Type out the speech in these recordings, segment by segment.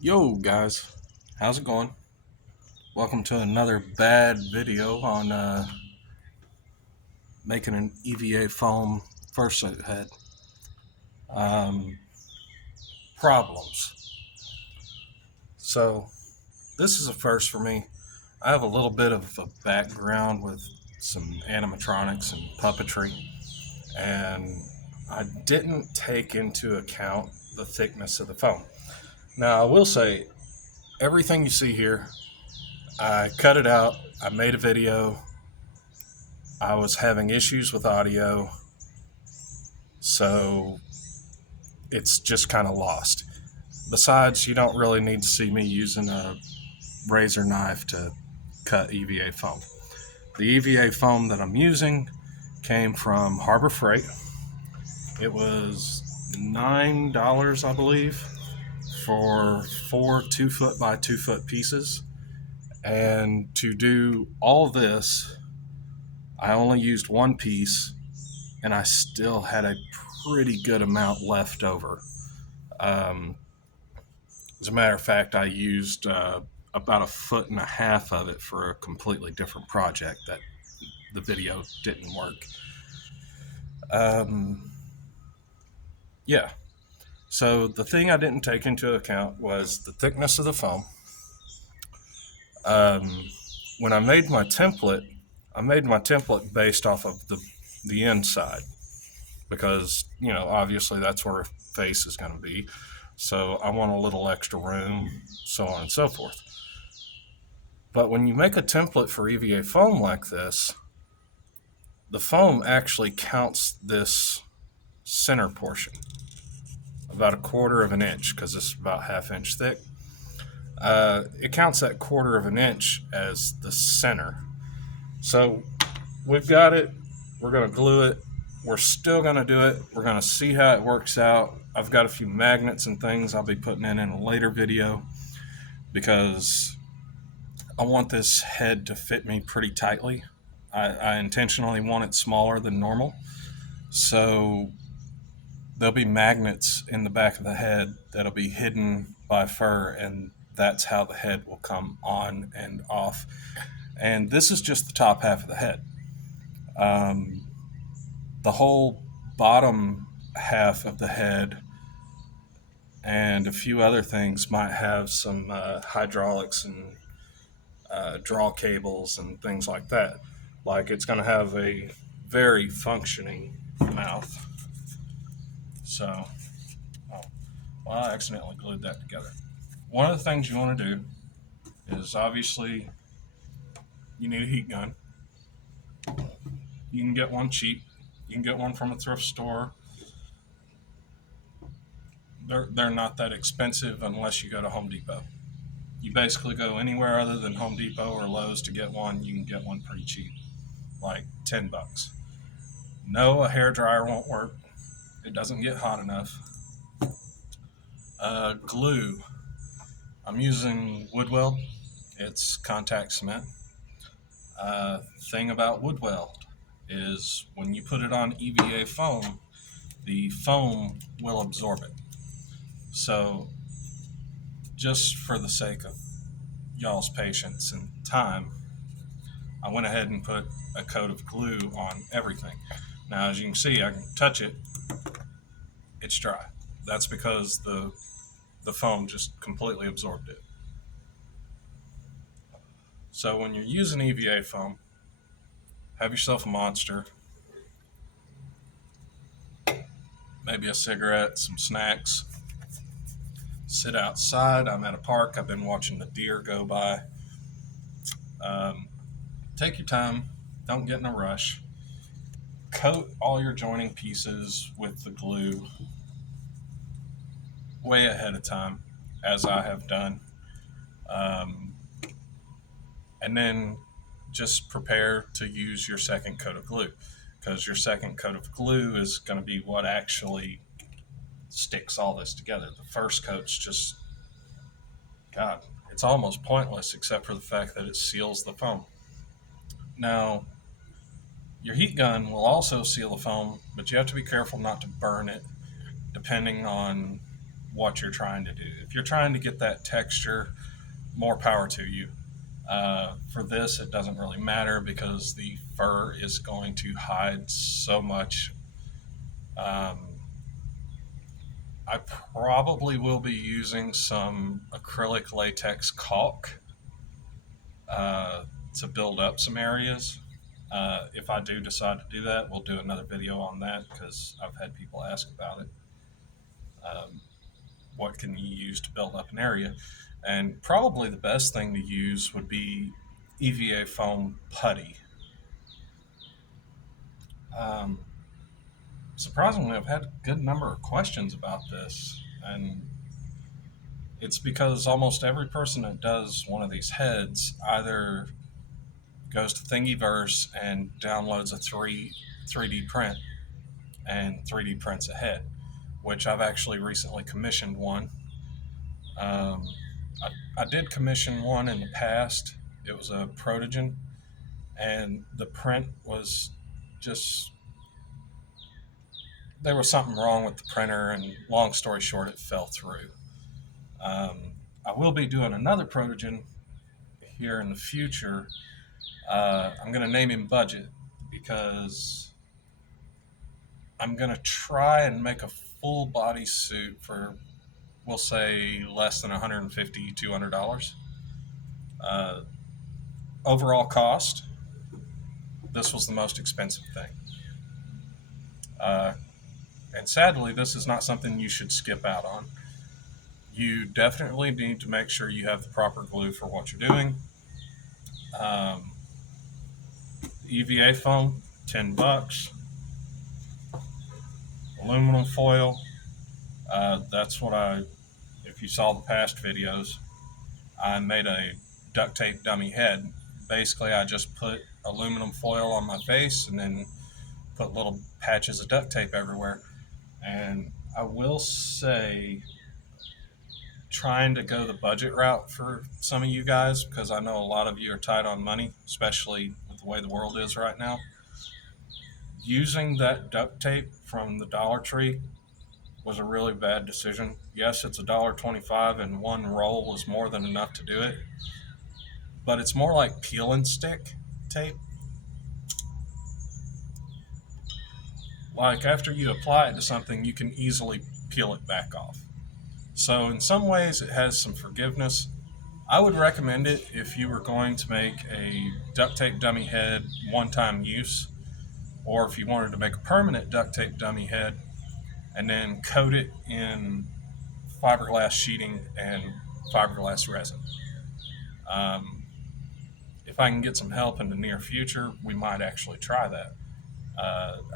Yo guys, how's it going? Welcome to another bad video on making an EVA foam fursuit head. Um, Problems. So this is a first for me. I have a little bit of a background with some animatronics and puppetry, and I didn't take into account the thickness of the foam. Now I will say everything you see here, I cut it out. I made a video. I was having issues with audio, so it's just kind of lost. Besides, you don't really need to see me using a razor knife to cut EVA foam. The EVA foam that I'm using came from Harbor Freight. It was $9, I believe, for four 2 foot by 2 foot pieces. And to do all this, I only used one piece, and I still had a pretty good amount left over. Um, As a matter of fact, I used about a foot and a half of it for a completely different project that the video didn't work. Um, yeah. So the thing I didn't take into account was the thickness of the foam. Um, when I made my template based off of the inside because obviously that's where her face is going to be. So I want a little extra room, so on and so forth. But when you make a template for EVA foam like this, the foam actually counts this center portion, about a quarter of an inch, because it's about ½ inch thick. It counts that quarter of an inch as the center. So we've got it. We're going to glue it. We're still going to do it. We're going to see how it works out. I've got a few magnets and things I'll be putting in a later video because I want this head to fit me pretty tightly. I intentionally want it smaller than normal. So there'll be magnets in the back of the head that'll be hidden by fur, and that's how the head will come on and off. And this is just the top half of the head. The whole bottom half of the head and a few other things might have some hydraulics and draw cables and things like that. Like it's going to have a very functioning mouth. So, oh, well, I accidentally glued that together. One of the things you want to do is obviously you need a heat gun. You can get one cheap. You can get one from a thrift store. They're not that expensive unless you go to Home Depot. You basically go anywhere other than Home Depot or Lowe's to get one. You can get one pretty cheap, like $10. No, a hair dryer won't work. It doesn't get hot enough. Glue. I'm using wood weld. It's contact cement. Thing about wood weld is when you put it on EVA foam, the foam will absorb it. So, just for the sake of y'all's patience and time, I went ahead and put a coat of glue on everything. Now, as you can see, I can touch it, it's dry. That's because the foam just completely absorbed it. So when you're using EVA foam, have yourself a monster, maybe a cigarette, some snacks. Sit outside. I'm at a park. I've been watching the deer go by. Um, Take your time. Don't get in a rush. Coat all your joining pieces with the glue way ahead of time, as I have done. Um, and then just prepare to use your second coat of glue, because your second coat of glue is going to be what actually sticks all this together. The first coat's just, God, it's almost pointless except for the fact that it seals the foam. Now, your heat gun will also seal the foam, but you have to be careful not to burn it depending on what you're trying to do. If you're trying to get that texture, more power to you. For this, it doesn't really matter because the fur is going to hide so much. Um, I probably will be using some acrylic latex caulk uh, to build up some areas. If I do decide to do that, we'll do another video on that because I've had people ask about it. Um, what can you use to build up an area? And probably the best thing to use would be EVA foam putty. Um, Surprisingly, I've had a good number of questions about this, and it's because almost every person that does one of these heads either goes to Thingiverse and downloads a 3D print and 3D prints a head, which I've actually recently commissioned one. Um, I did commission one in the past. It was a protogen, and the print was just, there was something wrong with the printer, and long story short, it fell through. I will be doing another protogen here in the future. I'm going to name him Budget because I'm going to try and make a full body suit for, we'll say, less than $150, $200. Uh, Overall cost, this was the most expensive thing. Uh, and sadly, this is not something you should skip out on. You definitely need to make sure you have the proper glue for what you're doing. Um, EVA foam, $10. Aluminum foil, that's what if you saw the past videos, I made a duct tape dummy head. Basically, I just put aluminum foil on my face and then put little patches of duct tape everywhere. And I will say, trying to go the budget route for some of you guys, because I know a lot of you are tight on money, especially with the way the world is right now. Using that duct tape from the Dollar Tree was a really bad decision. Yes, it's $1.25 and one roll was more than enough to do it, but it's more like peel and stick tape. Like after you apply it to something, you can easily peel it back off. So in some ways, it has some forgiveness. I would recommend it if you were going to make a duct tape dummy head one-time use, or if you wanted to make a permanent duct tape dummy head and then coat it in fiberglass sheeting and fiberglass resin. Um, if I can get some help in the near future, we might actually try that.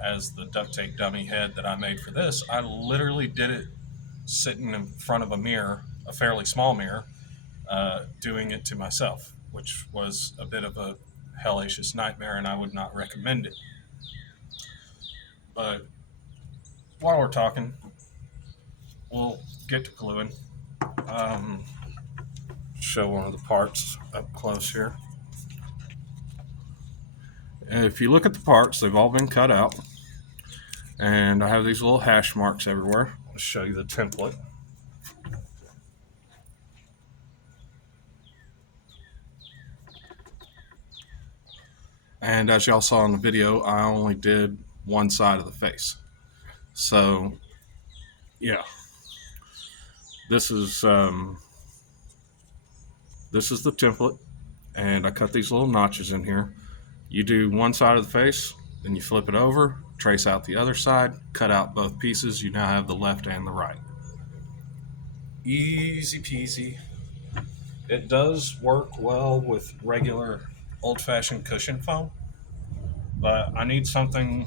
As the duct tape dummy head that I made for this, I literally did it sitting in front of a mirror, a fairly small mirror, doing it to myself, which was a bit of a hellacious nightmare, and I would not recommend it. But while we're talking, we'll get to gluing. Show one of the parts up close here. And if you look at the parts, they've all been cut out. And I have these little hash marks everywhere. I'll show you the template. And as y'all saw in the video, I only did one side of the face. So, yeah. This is the template, and I cut these little notches in here. You do one side of the face, then you flip it over, trace out the other side, cut out both pieces. You now have the left and the right. Easy peasy. It does work well with regular old-fashioned cushion foam, but I need something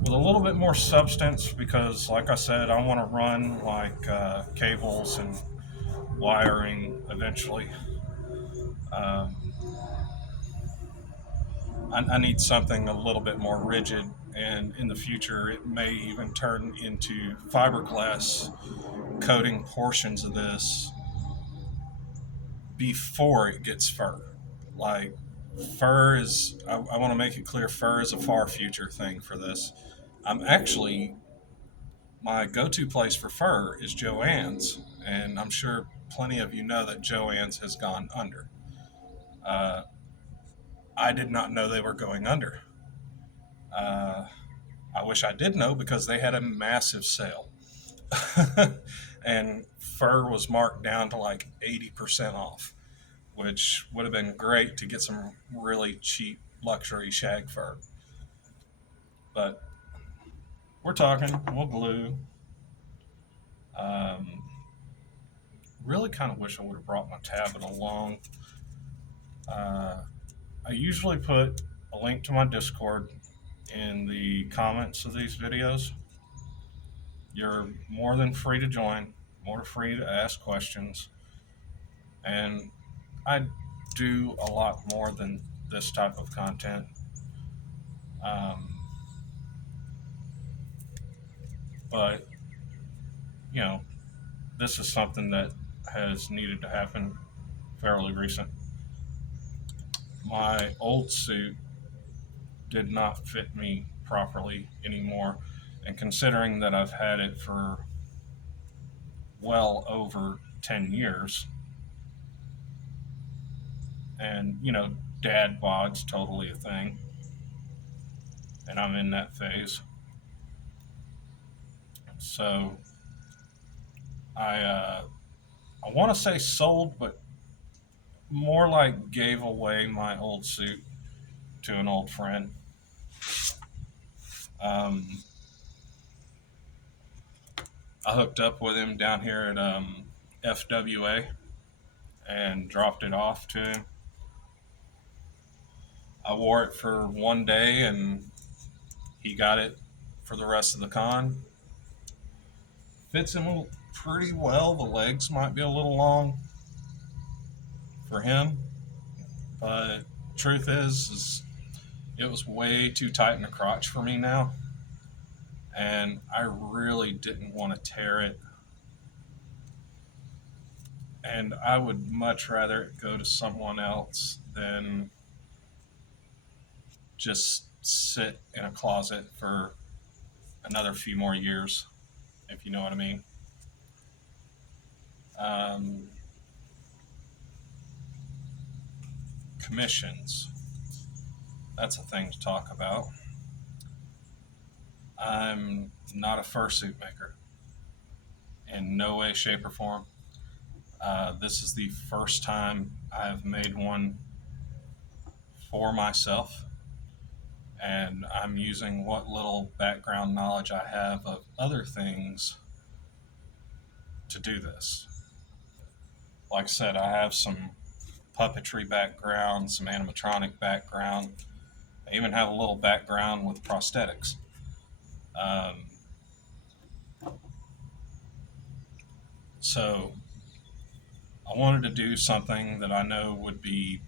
with a little bit more substance because, like I said, I want to run like cables and wiring eventually. I need something a little bit more rigid, and in the future, it may even turn into fiberglass coating portions of this before it gets fur. Like, fur is, I want to make it clear, fur is a far future thing for this. I'm actually My go-to place for fur is Joann's, and I'm sure plenty of you know that Joann's has gone under. Uh, I did not know they were going under. Uh, I wish I did know because they had a massive sale. And fur was marked down to like 80% off, which would have been great to get some really cheap luxury shag fur. But we're talking, we'll glue. Um, really kind of wish I would have brought my tablet along. Uh, I usually put a link to my Discord in the comments of these videos. You're more than free to join, more free to ask questions, and I do a lot more than this type of content. Um, but, you know, this is something that has needed to happen fairly recent. My old suit did not fit me properly anymore, and considering that I've had it for well over 10 years, and, dad bod's totally a thing, and I'm in that phase. So I want to say sold, but more like gave away my old suit to an old friend. Um, I hooked up with him down here at FWA and dropped it off to him. I wore it for one day and he got it for the rest of the con. Fits him pretty well. The legs might be a little long for him, but truth is it was way too tight in the crotch for me now, and I really didn't want to tear it. And I would much rather it go to someone else than just sit in a closet for another few more years, if you know what I mean. Um, Commissions. That's a thing to talk about. I'm not a fursuit maker in no way, shape, or form. This is the first time I've made one for myself, and I'm using what little background knowledge I have of other things to do this. Like I said, I have some puppetry background, some animatronic background. I even have a little background with prosthetics. Um, so I wanted to do something that I know would be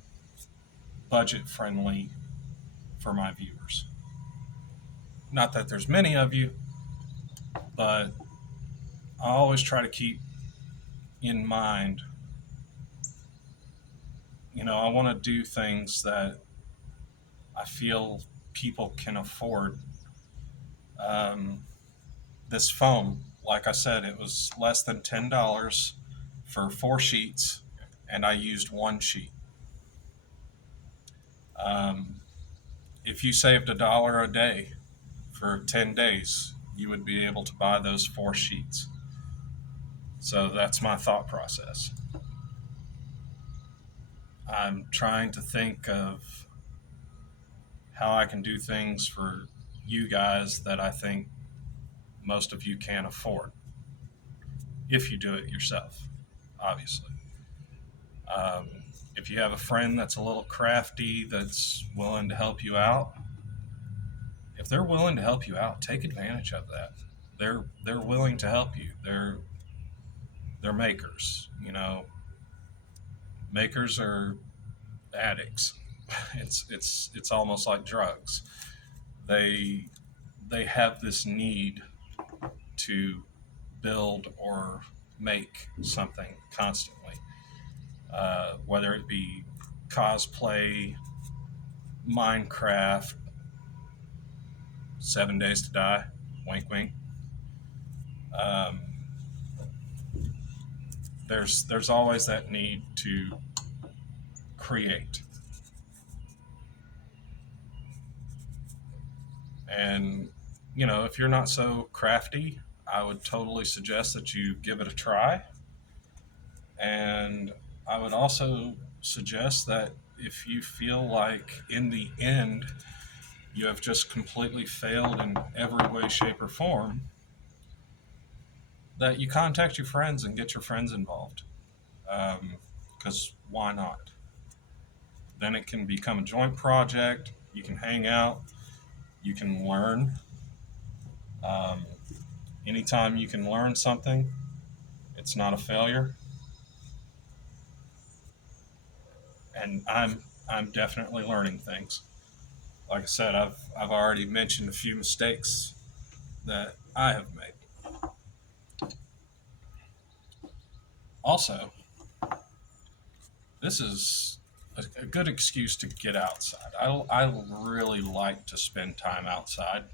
budget friendly for my viewers. Not that there's many of you, but I always try to keep in mind, I want to do things that I feel people can afford. Um, this foam, like I said, it was less than $10 for 4 sheets, and I used 1 sheet. Um, if you saved $1 a day for 10 days, you would be able to buy those 4 sheets. So that's my thought process. I'm trying to think of how I can do things for you guys that I think most of you can't afford if you do it yourself, obviously. Um, if you have a friend that's a little crafty that's willing to help you out, if they're willing to help you out, take advantage of that. They're willing to help you. They're makers. Makers are addicts. It's almost like drugs. They they have this need to build or make something constantly, whether it be cosplay, Minecraft, 7 Days to Die, wink wink, Um, there's always that need to create, and if you're not so crafty, I would totally suggest that you give it a try. And I would also suggest that if you feel like in the end you have just completely failed in every way, shape, or form, that you contact your friends and get your friends involved. Because why not? Then it can become a joint project. You can hang out, you can learn. Um, Anytime you can learn something, it's not a failure. And I'm definitely learning things. Like I said, I've already mentioned a few mistakes that I have made. Also, this is a good excuse to get outside. I really like to spend time outside.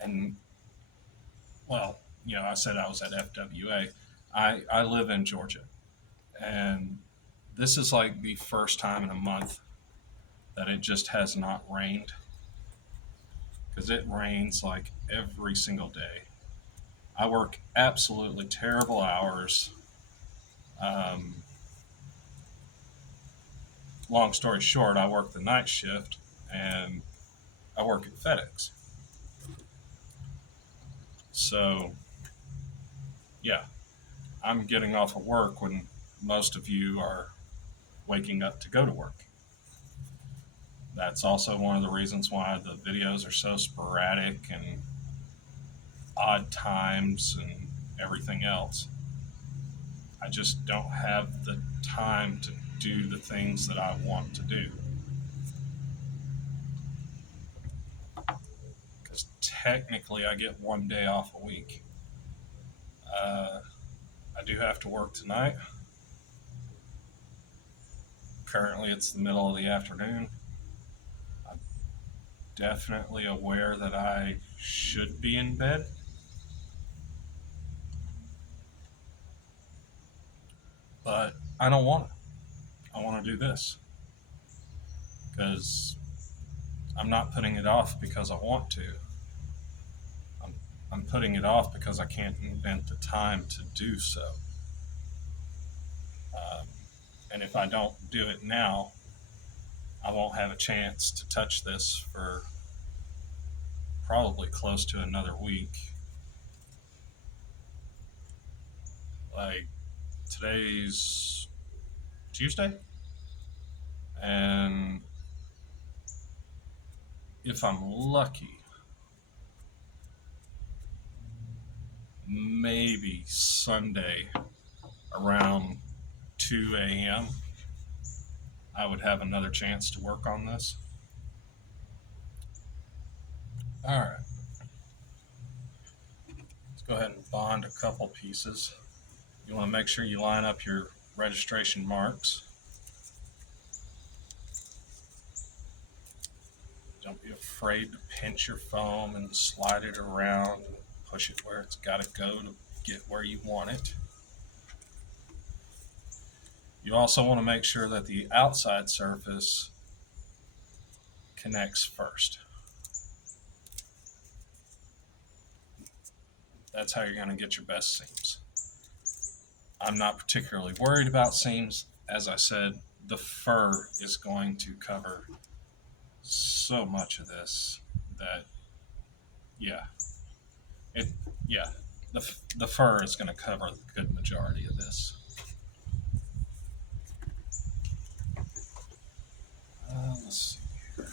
And, well, I said I was at FWA. I live in Georgia. And this is like the first time in a month that it just has not rained, because it rains like every single day. I work absolutely terrible hours. Um, Long story short, I work the night shift and I work at FedEx. So, yeah, I'm getting off of work when most of you are waking up to go to work. That's also one of the reasons why the videos are so sporadic and odd times and everything else. I just don't have the time to do the things that I want to do. Because technically, I get one day off a week. Uh, I do have to work tonight. Currently, it's the middle of the afternoon. I'm definitely aware that I should be in bed, but I don't want to. I want to do this because I'm not putting it off because I want to. I'm, I'm putting it off because I can't invent the time to do so. Um, and if I don't do it now, I won't have a chance to touch this for probably close to another week. Like, today's Tuesday, and if I'm lucky, maybe Sunday around 2 a.m., I would have another chance to work on this. All right, let's go ahead and bond a couple pieces. You want to make sure you line up your registration marks. Don't be afraid to pinch your foam and slide it around and push it where it's got to go to get where you want it. You also want to make sure that the outside surface connects first. That's how you're going to get your best seams. I'm not particularly worried about seams. As I said, the fur is going to cover so much of this that, yeah, it, yeah, the fur is going to cover the good majority of this. Let's see here.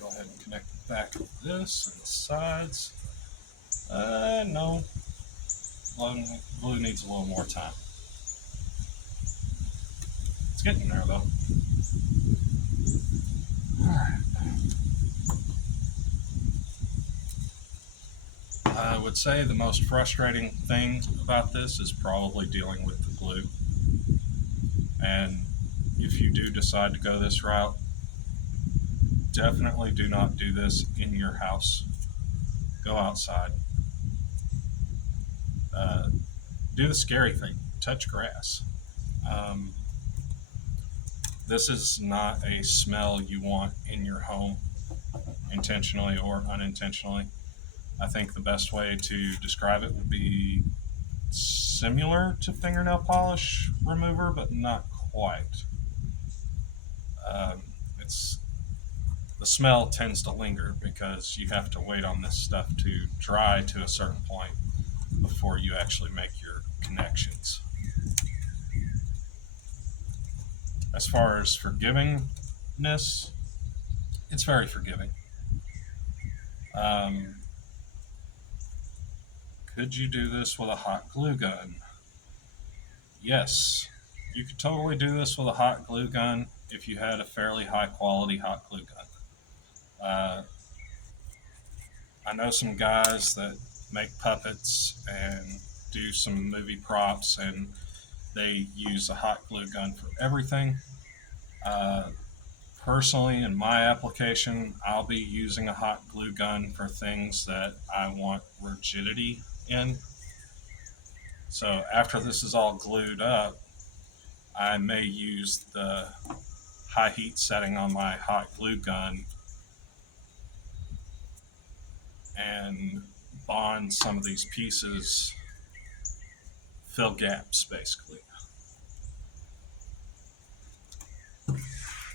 Go ahead and connect the back of this and the sides. No, glue needs a little more time. It's getting there though. Alright. I would say the most frustrating thing about this is probably dealing with the glue. And if you do decide to go this route, definitely do not do this in your house. Go outside. Uh, do the scary thing, touch grass. Um, this is not a smell you want in your home, intentionally or unintentionally. I think the best way to describe it would be similar to fingernail polish remover, but not quite. Um, it's the smell tends to linger because you have to wait on this stuff to dry to a certain point before you actually make your connections. As far as forgivingness, it's very forgiving. Um, could you do this with a hot glue gun? Yes, you could totally do this with a hot glue gun if you had a fairly high quality hot glue gun. Uh, I know some guys that make puppets and do some movie props, and they use a hot glue gun for everything. Uh, Personally, in my application, I'll be using a hot glue gun for things that I want rigidity in. So after this is all glued up, I may use the high heat setting on my hot glue gun and bond some of these pieces, fill gaps basically.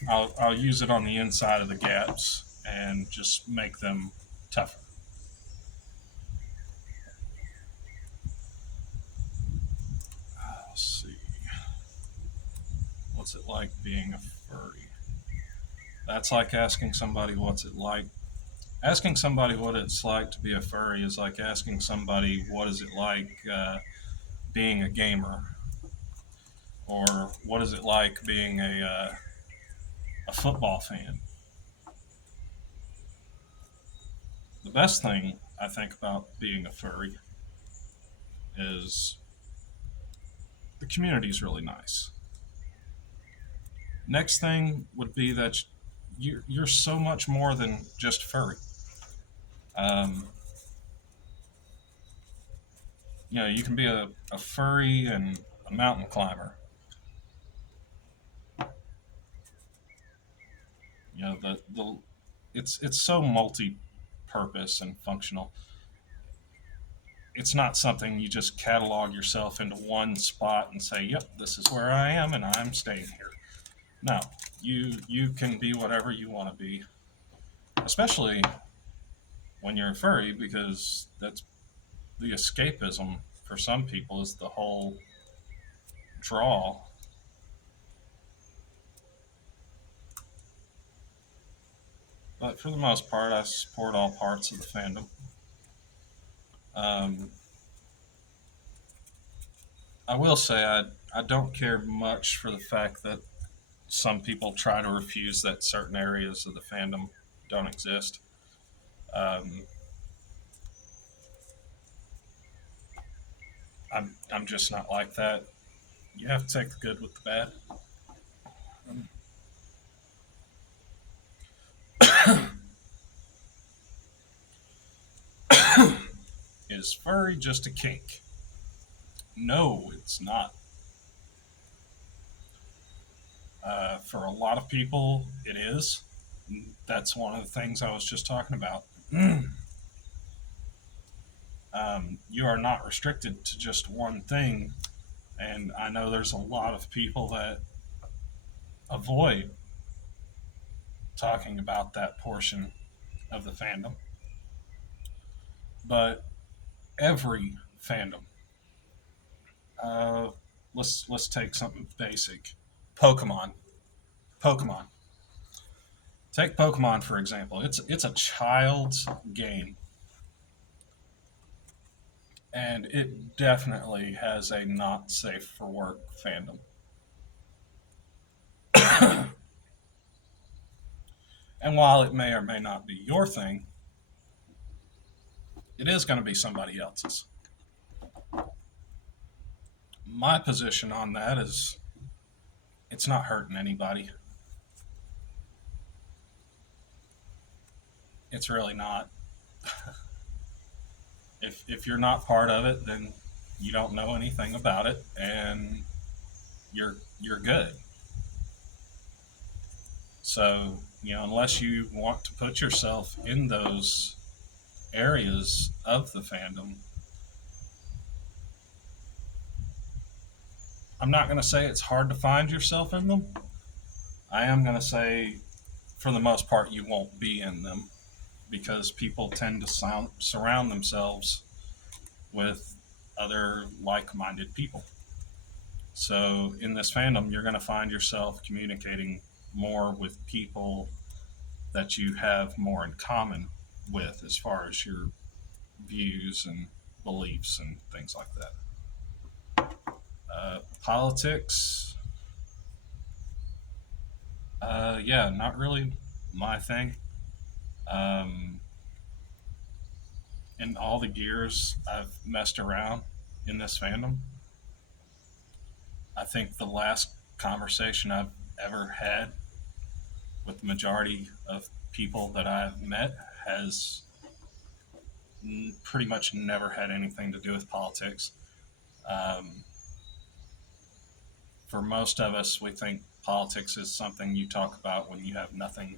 I'll use it on the inside of the gaps and just make them tougher. Let's see. What's it like being a furry? That's like asking somebody what's it like. Asking somebody what it's like to be a furry is like asking somebody what is it like being a gamer, or what is it like being a football fan. The best thing I think about being a furry is the community is really nice. Next thing would be that you're so much more than just furry. Um, you can be a furry and a mountain climber. The it's so multi-purpose and functional. It's not something you just catalog yourself into one spot and say, "Yep, this is where I am, and I'm staying here." No, you can be whatever you want to be, especially when you're a furry, because that's the escapism for some people is the whole draw. But for the most part, I support all parts of the fandom. Um, I will say I don't care much for the fact that some people try to refuse that certain areas of the fandom don't exist. Um, I'm just not like that. You have to take the good with the bad. Is furry just a kink? No, it's not. For a lot of people, it is. That's one of the things I was just talking about. You are not restricted to just one thing, and I know there's a lot of people that avoid talking about that portion of the fandom, but every fandom. Uh, let's take something basic. Pokemon. Pokemon. Take Pokemon for example. It's a child's game, and it definitely has a not safe for work fandom. And while it may or may not be your thing, it is going to be somebody else's. My position on that is it's not hurting anybody. It's really not. If you're not part of it, then you don't know anything about it, and you're good. So, unless you want to put yourself in those areas of the fandom, I'm not going to say it's hard to find yourself in them. I am going to say, for the most part, you won't be in them because people tend to surround themselves with other like minded people. So, in this fandom, you're going to find yourself communicating more with people that you have more in common with as far as your views and beliefs and things like that. Politics, yeah, not really my thing. Um, in all the years I've messed around in this fandom, I think the last conversation I've ever had with the majority of people that I've met has pretty much never had anything to do with politics. Um, for most of us, we think politics is something you talk about when you have nothing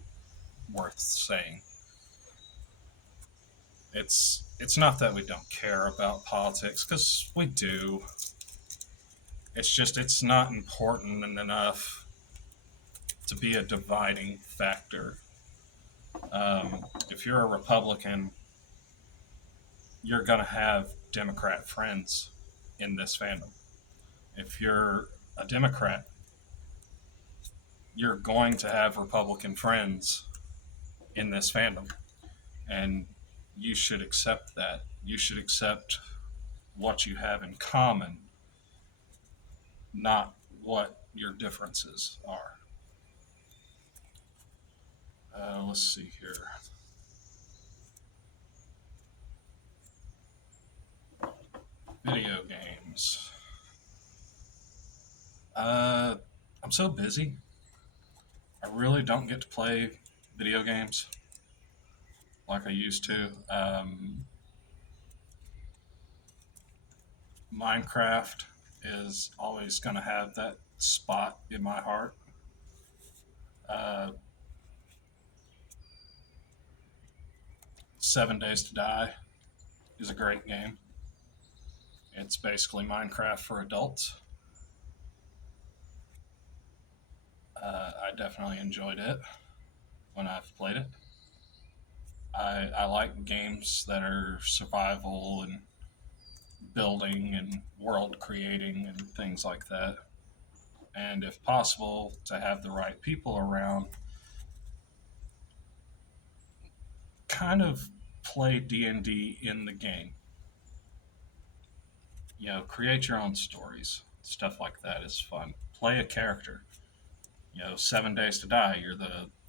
worth saying. It's not that we don't care about politics because we do. It's just it's not important enough to be a dividing factor. If you're a Republican, you're going to have Democrat friends in this fandom. If you're a Democrat, you're going to have Republican friends in this fandom. And you should accept that. You should accept what you have in common, not what your differences are. Let's see here. Video games. Uh, I'm so busy. I really don't get to play video games like I used to. Minecraft is always going to have that spot in my heart. Uh, 7 Days to Die is a great game. It's basically Minecraft for adults. I definitely enjoyed it when I've played it. I like games that are survival and building and world creating and things like that. And if possible, to have the right people around, kind of play D&D in the game. Create your own stories. Stuff like that is fun. Play a character. 7 Days to Die.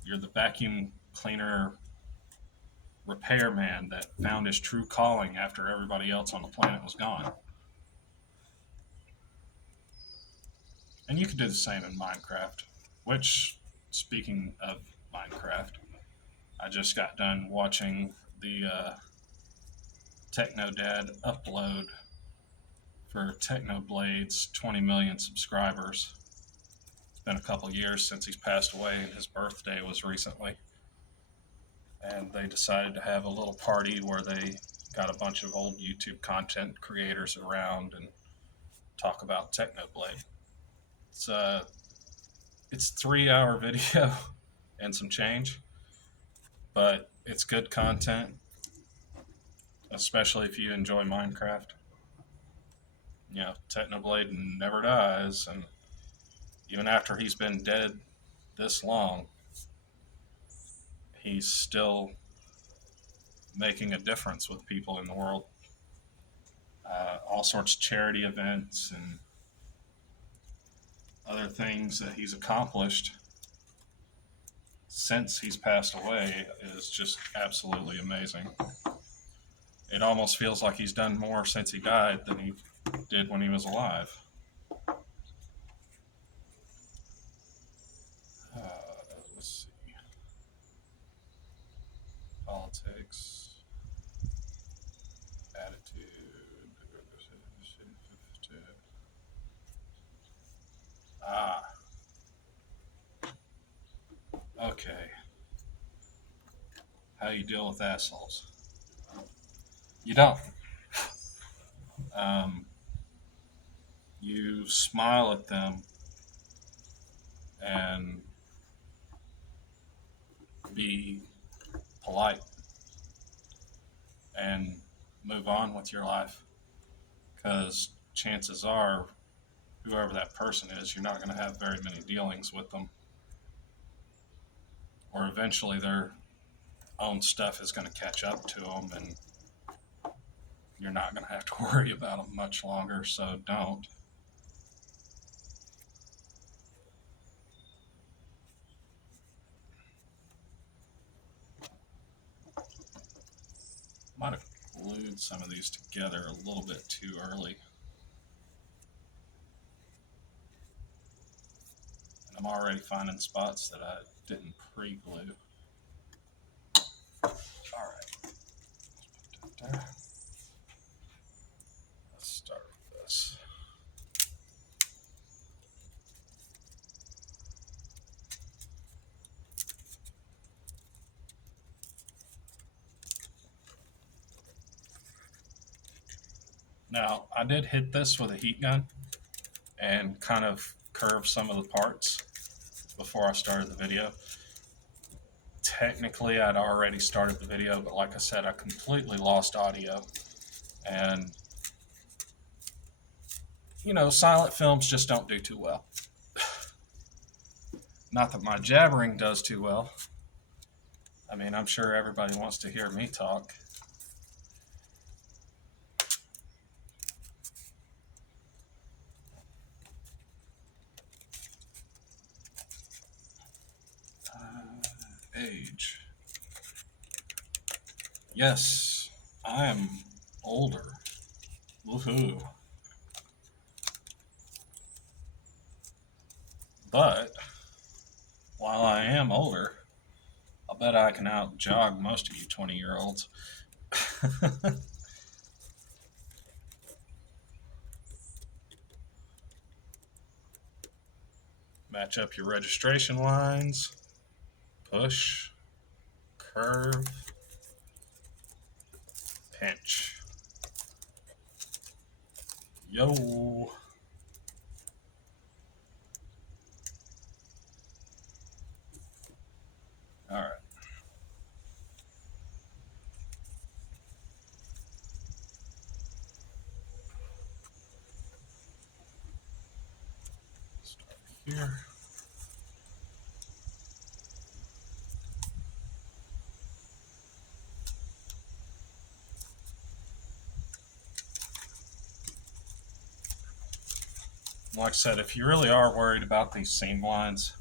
You're the vacuum cleaner repairman that found his true calling after everybody else on the planet was gone. And you could do the same in Minecraft. Which, speaking of Minecraft, I just got done watching the Techno Dad upload for Technoblade's 20 million subscribers. It's been a couple years since he's passed away, and his birthday was recently. And they decided to have a little party where they got a bunch of old YouTube content creators around and talk about Technoblade. It's 3 hour video and some change, but it's good content, especially if you enjoy Minecraft. Technoblade never dies, and even after he's been dead this long, he's still making a difference with people in the world. All sorts of charity events and other things that he's accomplished since he's passed away is just absolutely amazing. It almost feels like he's done more since he died than he did when he was alive. Uh, let's see. Politics, attitude. okay. How you deal with assholes? You don't. Um, you smile at them and be polite and move on with your life. Because chances are, whoever that person is, you're not going to have very many dealings with them. Or eventually their own stuff is going to catch up to them and you're not going to have to worry about them much longer. So don't. Might have glued some of these together a little bit too early. And I'm already finding spots that I didn't pre-glue. Alright. There. Let's start with this. Now, I did hit this with a heat gun and kind of curve some of the parts before I started the video. Technically, I'd already started the video, but like I said, I completely lost audio. And, you know, silent films just don't do too well. Not that my jabbering does too well. I mean, I'm sure everybody wants to hear me talk. Age. Yes, I am older. Woohoo. But while I am older, I'll bet I can out jog most of you 20-year-olds. Match up your registration lines. Push. Curve. Pinch. Yo. Alright. Start here. Like I said, if you really are worried about these seam lines,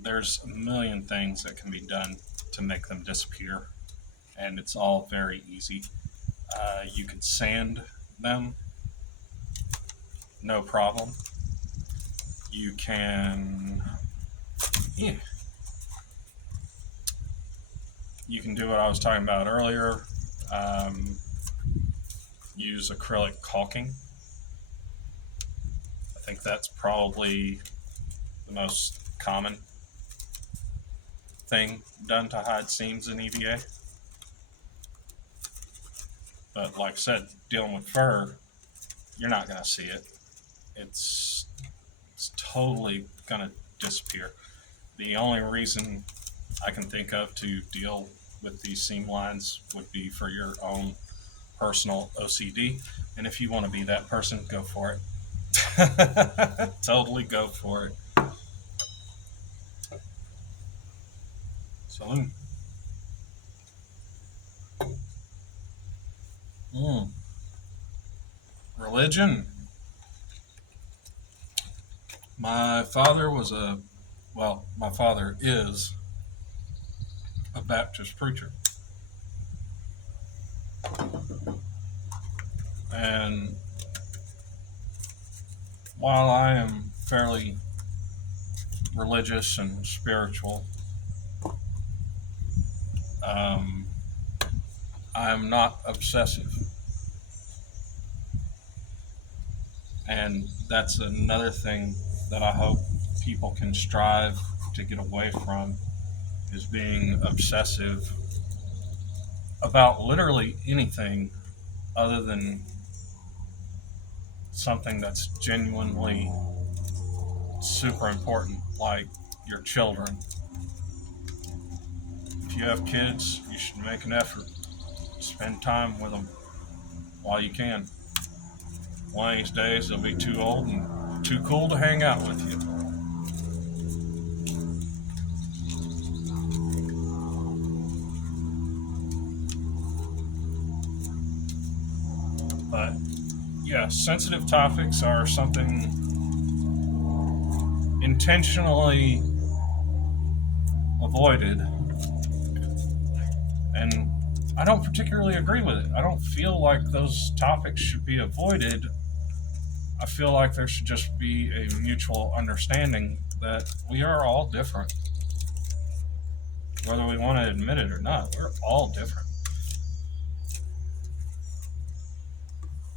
there's a million things that can be done to make them disappear, and it's all very easy. You could sand them, no problem. You can, yeah, you can do what I was talking about earlier. Use acrylic caulking. I think that's probably the most common thing done to hide seams in EVA. But like I said, dealing with fur, you're not going to see it. It's totally going to disappear. The only reason I can think of to deal with these seam lines would be for your own personal OCD. And if you want to be that person, go for it. Totally go for it. Saloon. Religion. My father my father is a Baptist preacher. And while I am fairly religious and spiritual, I'm not obsessive. And that's another thing that I hope people can strive to get away from is being obsessive about literally anything other than something that's genuinely super important, like your children. If you have kids, you should make an effort. Spend time with them while you can. One of these days, they'll be too old and too cool to hang out with you. But yeah, sensitive topics are something intentionally avoided, and I don't particularly agree with it. I don't feel like those topics should be avoided. I feel like there should just be a mutual understanding that we are all different. Whether we want to admit it or not, we're all different.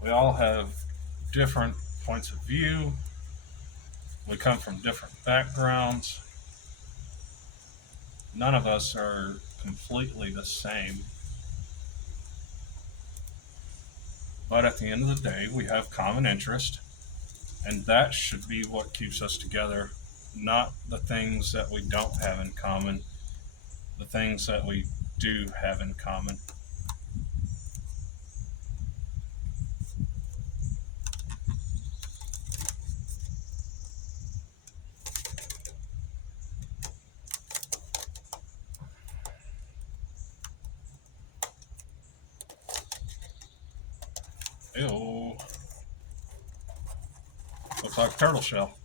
We all have different points of view. We come from different backgrounds. None of us are completely the same. But at the end of the day, we have common interest, and that should be what keeps us together, not the things that we don't have in common, the things that we do have in common. Ew. Looks like a turtle shell.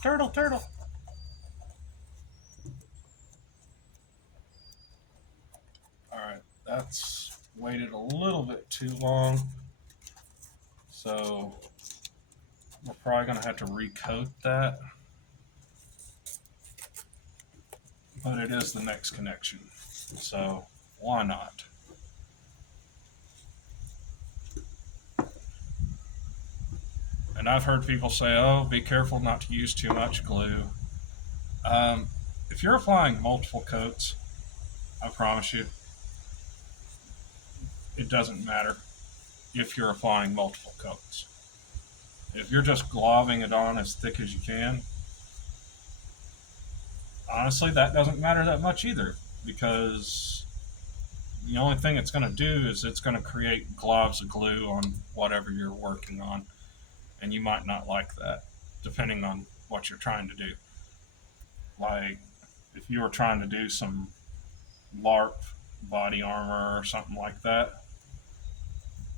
Turtle, turtle. Alright, that's waited a little bit too long. So we're probably going to have to recoat that. But it is the next connection. So why not? And I've heard people say, oh, be careful not to use too much glue. If you're applying multiple coats, I promise you, it doesn't matter if you're applying multiple coats. If you're just globbing it on as thick as you can, honestly, that doesn't matter that much either, because the only thing it's going to do is it's going to create globs of glue on whatever you're working on, and you might not like that, depending on what you're trying to do. Like, if you were trying to do some LARP body armor or something like that,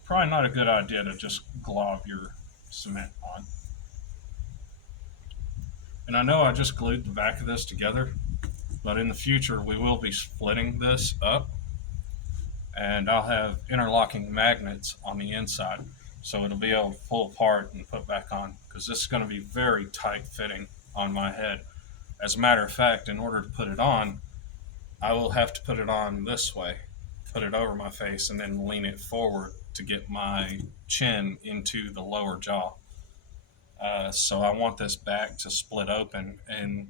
probably not a good idea to just glob your cement on. And I know I just glued the back of this together, but in the future we will be splitting this up, and I'll have interlocking magnets on the inside, so it'll be able to pull apart and put back on, because this is going to be very tight fitting on my head. As a matter of fact, in order to put it on, I will have to put it on this way, put it over my face, and then lean it forward to get my chin into the lower jaw. So I want this back to split open, and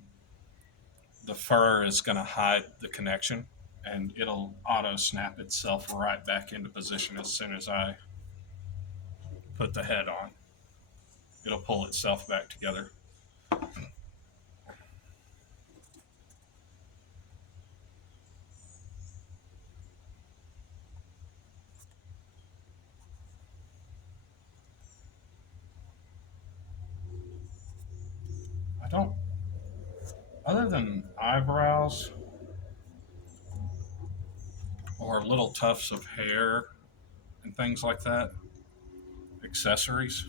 the fur is going to hide the connection, and it'll auto snap itself right back into position as soon as I put the head on. It'll pull itself back together. I don't, other than eyebrows or little tufts of hair and things like that, accessories,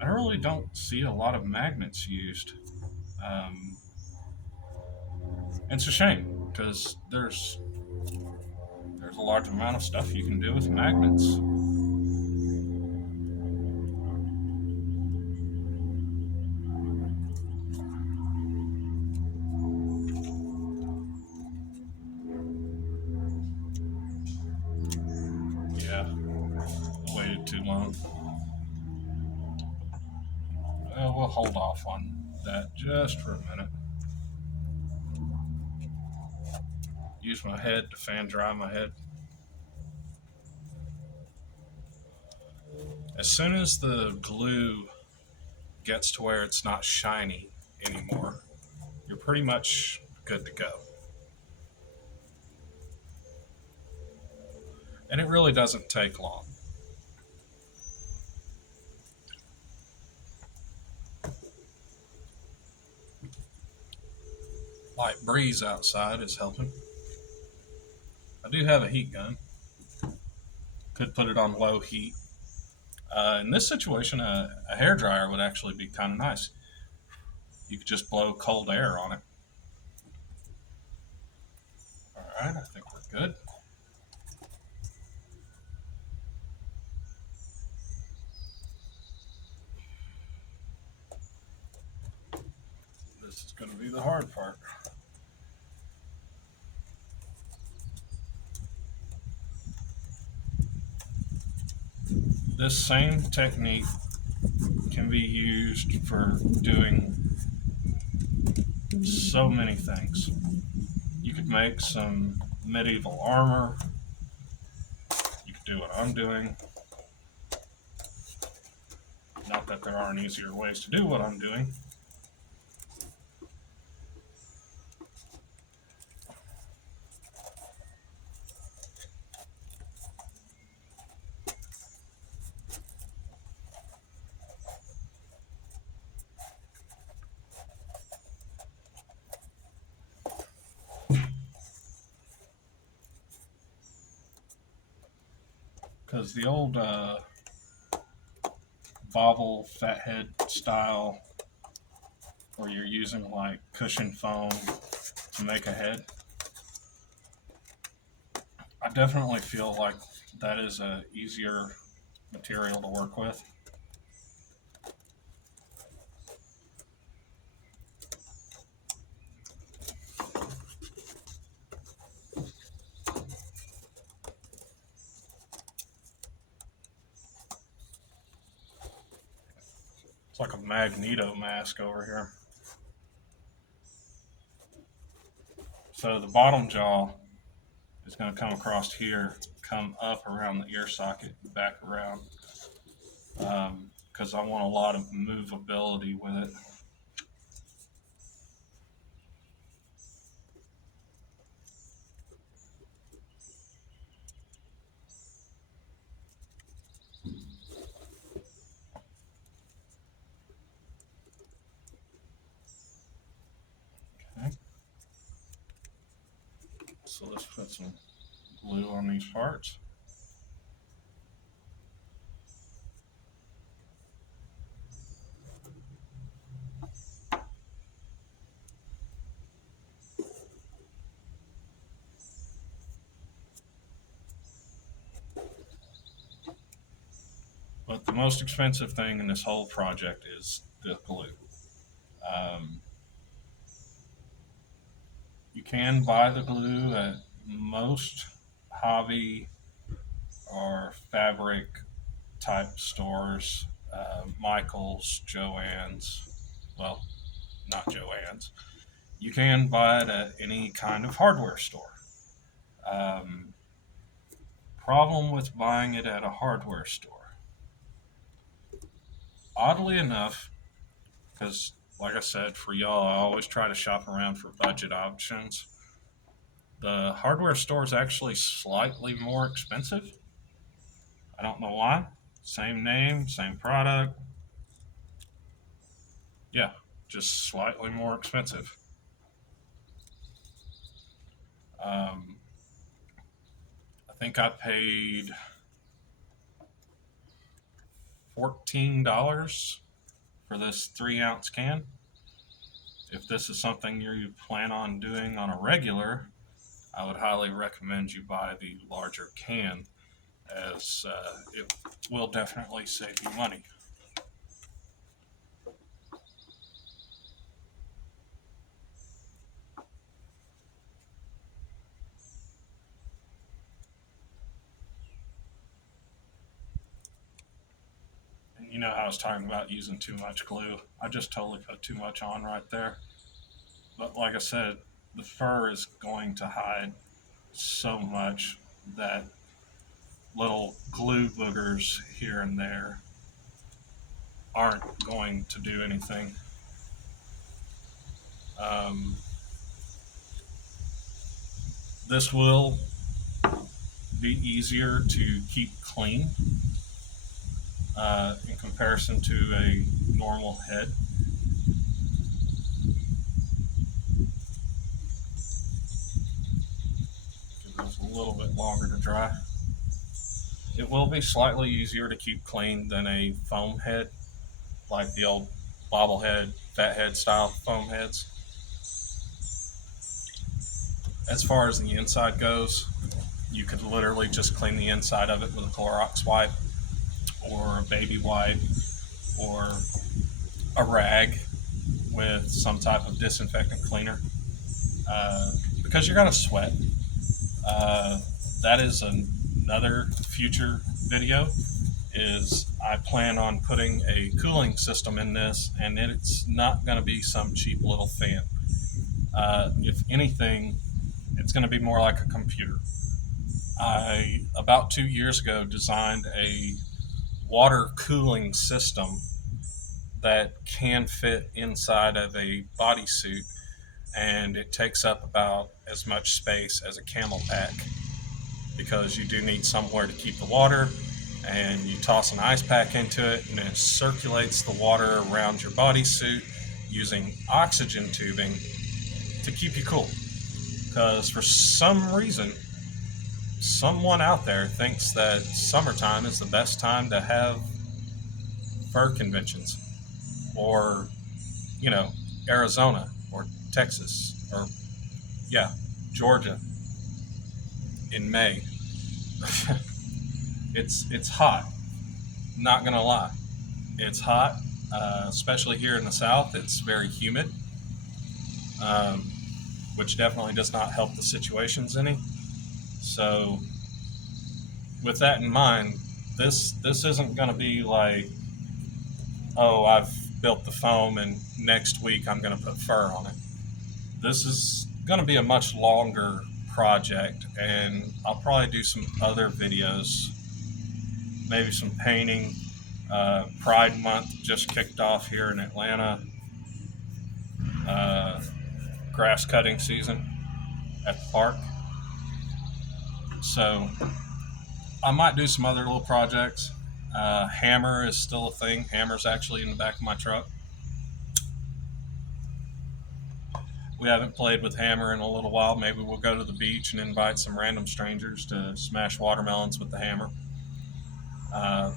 I really don't see a lot of magnets used. Um, it's a shame because there's a large amount of stuff you can do with magnets. Yeah, I waited too long. Well, we'll hold off on that just for a minute. Use my head to fan dry my head. As soon as the glue gets to where it's not shiny anymore, you're pretty much good to go. And it really doesn't take long. Light breeze outside is helping. I do have a heat gun. Could put it on low heat. In this situation, a hair dryer would actually be kind of nice. You could just blow cold air on it. All right, I think we're good. This is going to be the hard part. This same technique can be used for doing so many things. You could make some medieval armor. You could do what I'm doing. Not that there aren't easier ways to do what I'm doing. Because the old Bobble fathead style, where you're using like cushion foam to make a head, I definitely feel like that is a easier material to work with. It's like a magneto mask over here. So the bottom jaw is going to come across here, come up around the ear socket, back around, because I want a lot of movability with it. Okay. So let's put some glue on these parts. But the most expensive thing in this whole project is the glue. Um, you can buy the glue at most hobby or fabric type stores, Michael's, Joann's. Well, not Joann's. You can buy it at any kind of hardware store. Um, Problem with buying it at a hardware store. Oddly enough, because like I said, for y'all, I always try to shop around for budget options. The hardware store is actually slightly more expensive. I don't know why. Same name, same product. Yeah, just slightly more expensive. Um, I think I paid $14 for this 3 ounce can. If this is something you plan on doing on a regular, I would highly recommend you buy the larger can, as it will definitely save you money. And you know how I was talking about using too much glue? I just totally put too much on right there. But like I said, the fur is going to hide so much that little glue boogers here and there aren't going to do anything. Um, this will be easier to keep clean in comparison to a normal head. Give those a little bit longer to dry. It will be slightly easier to keep clean than a foam head, like the old bobblehead, fathead style foam heads. As far as the inside goes, you could literally just clean the inside of it with a Clorox wipe or a baby wipe or a rag with some type of disinfectant cleaner because you're going to sweat. That is another future video. Is I plan on putting a cooling system in this, and it's not going to be some cheap little fan. If anything, it's going to be more like a computer. I, about 2 years ago, designed a water cooling system that can fit inside of a bodysuit, and it takes up about as much space as a camel pack because you do need somewhere to keep the water, and you toss an ice pack into it and it circulates the water around your bodysuit using oxygen tubing to keep you cool. Because for some reason, someone out there thinks that summertime is the best time to have fur conventions, or, Arizona or Texas or, Georgia in May. It's hot. Not gonna lie, it's hot, especially here in the South. It's very humid, um, which definitely does not help the situations any. So, with that in mind, this isn't gonna be like, oh, I've built the foam and next week I'm gonna put fur on it. This is gonna be a much longer project, and I'll probably do some other videos, maybe some painting. Pride Month just kicked off here in Atlanta. Grass cutting season at the park. So I might do some other little projects. Hammer is still a thing. Hammer's actually in the back of my truck. We haven't played with hammer in a little while. Maybe we'll go to the beach and invite some random strangers to smash watermelons with the hammer. Uh,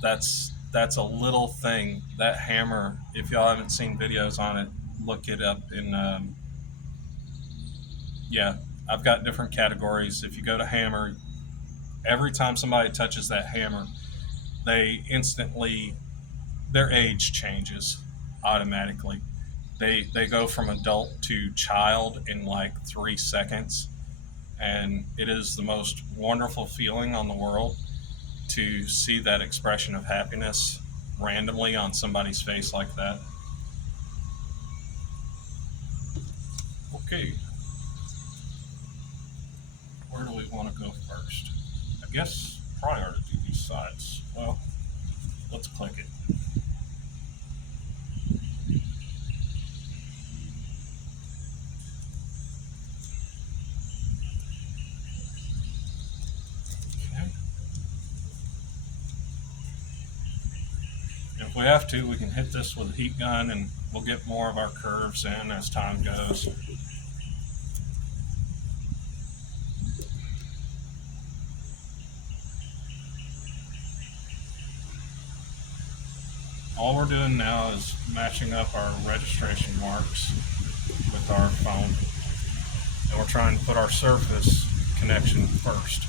that's a little thing. That hammer, if y'all haven't seen videos on it, look it up. I've got different categories. If you go to hammer, every time somebody touches that hammer, they instantly, their age changes automatically. They go from adult to child in like 3 seconds, and it is the most wonderful feeling on the world to see that expression of happiness randomly on somebody's face like that. Okay, where do we want to go first? I guess probably ought to do these sides. Well, let's click it. Okay. If we have to, we can hit this with a heat gun and we'll get more of our curves in as time goes. All we're doing now is matching up our registration marks with our phone, and we're trying to put our surface connection first.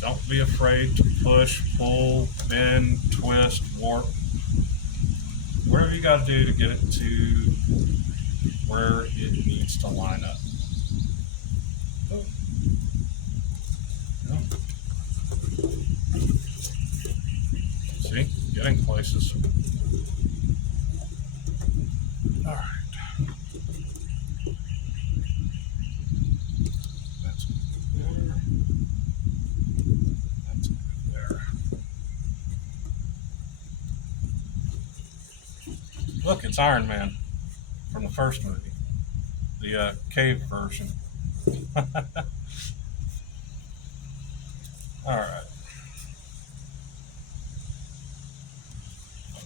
Don't be afraid to push, pull, bend, twist, warp, whatever you got to do to get it to where it needs to line up. See, getting places. All right. Look, it's Iron Man from the first movie, the cave version. All right,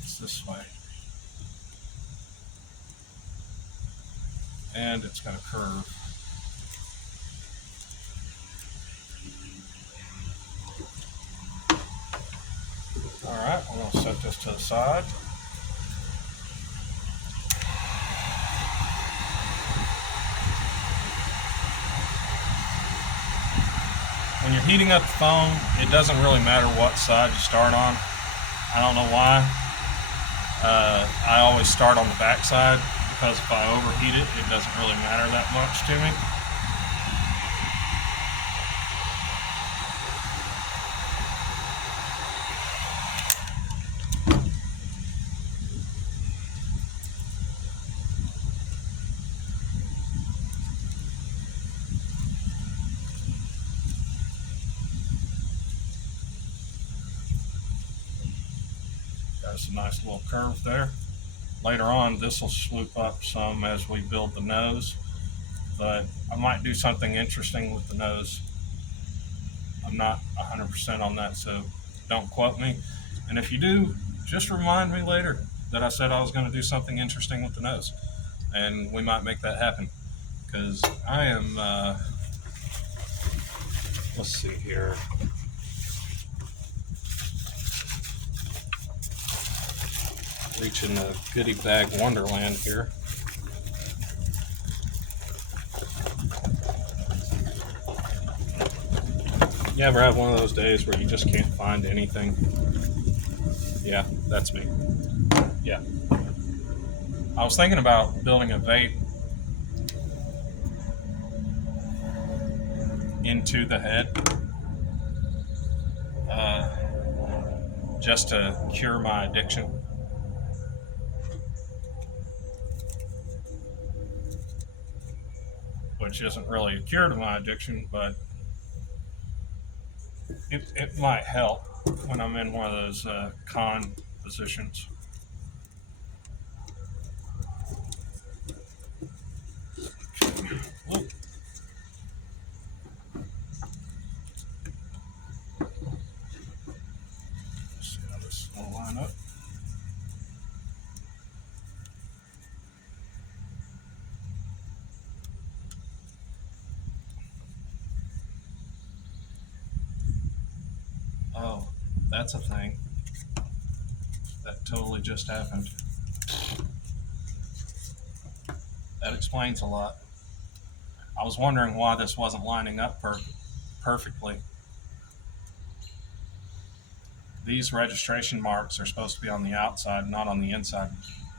it's this way, and it's going to curve. All right, we're going to set this to the side. When you're heating up the foam, it doesn't really matter what side you start on. I don't know why. I always start on the back side because if I overheat it, it doesn't really matter that much to me. There's a nice little curve there. Later on, this will swoop up some as we build the nose, but I might do something interesting with the nose. I'm not 100% on that, so don't quote me. And if you do, just remind me later that I said I was going to do something interesting with the nose, and we might make that happen. Because I am, let's see here. Reaching the goodie bag wonderland here. You ever have one of those days where you just can't find anything? Yeah, that's me. Yeah. I was thinking about building a vape into the head just to cure my addiction. Which isn't really a cure to my addiction, but it might help when I'm in one of those con positions. Let's see how this will line up. Oh, that's a thing. That totally just happened. That explains a lot. I was wondering why this wasn't lining up perfectly. These registration marks are supposed to be on the outside, not on the inside.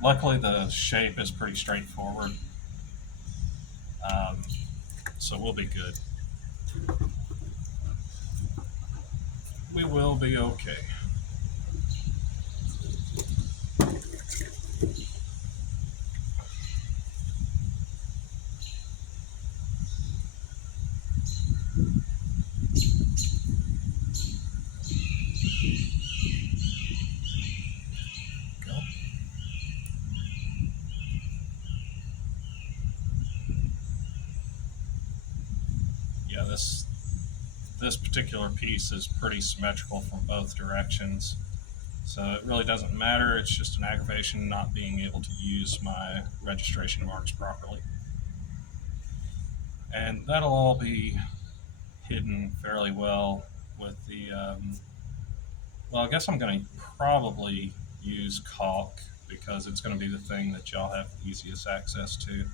Luckily, the shape is pretty straightforward, um, so we'll be good. We will be okay. Go. Yeah, this particular piece is pretty symmetrical from both directions. So it really doesn't matter. It's just an aggravation not being able to use my registration marks properly. And that'll all be hidden fairly well with the, well, I guess I'm going to probably use caulk because it's going to be the thing that y'all have the easiest access to.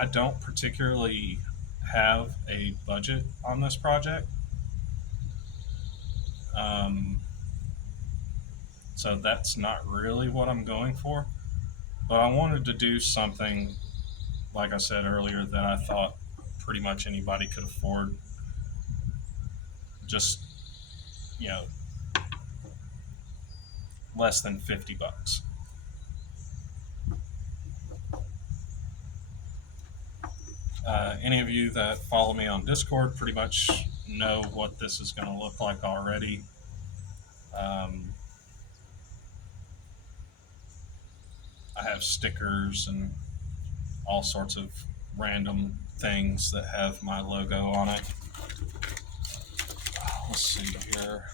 I don't particularly have a budget on this project. Um, so that's not really what I'm going for. But I wanted to do something, like I said earlier, that I thought pretty much anybody could afford. Just, you know, less than $50. Any of you that follow me on Discord pretty much know what this is going to look like already. Um, I have stickers and all sorts of random things that have my logo on it. Let's see here.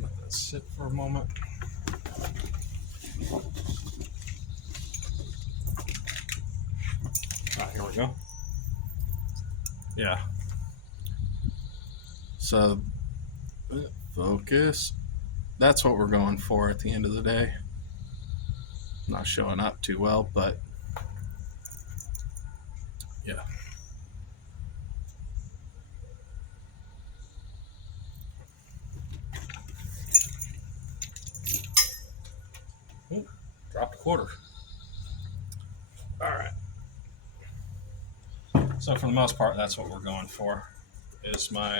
Let that sit for a moment. Here we go. Yeah. So, focus. That's what we're going for at the end of the day. Not showing up too well, but yeah. Ooh, dropped a quarter. All right. So for the most part, that's what we're going for. Is my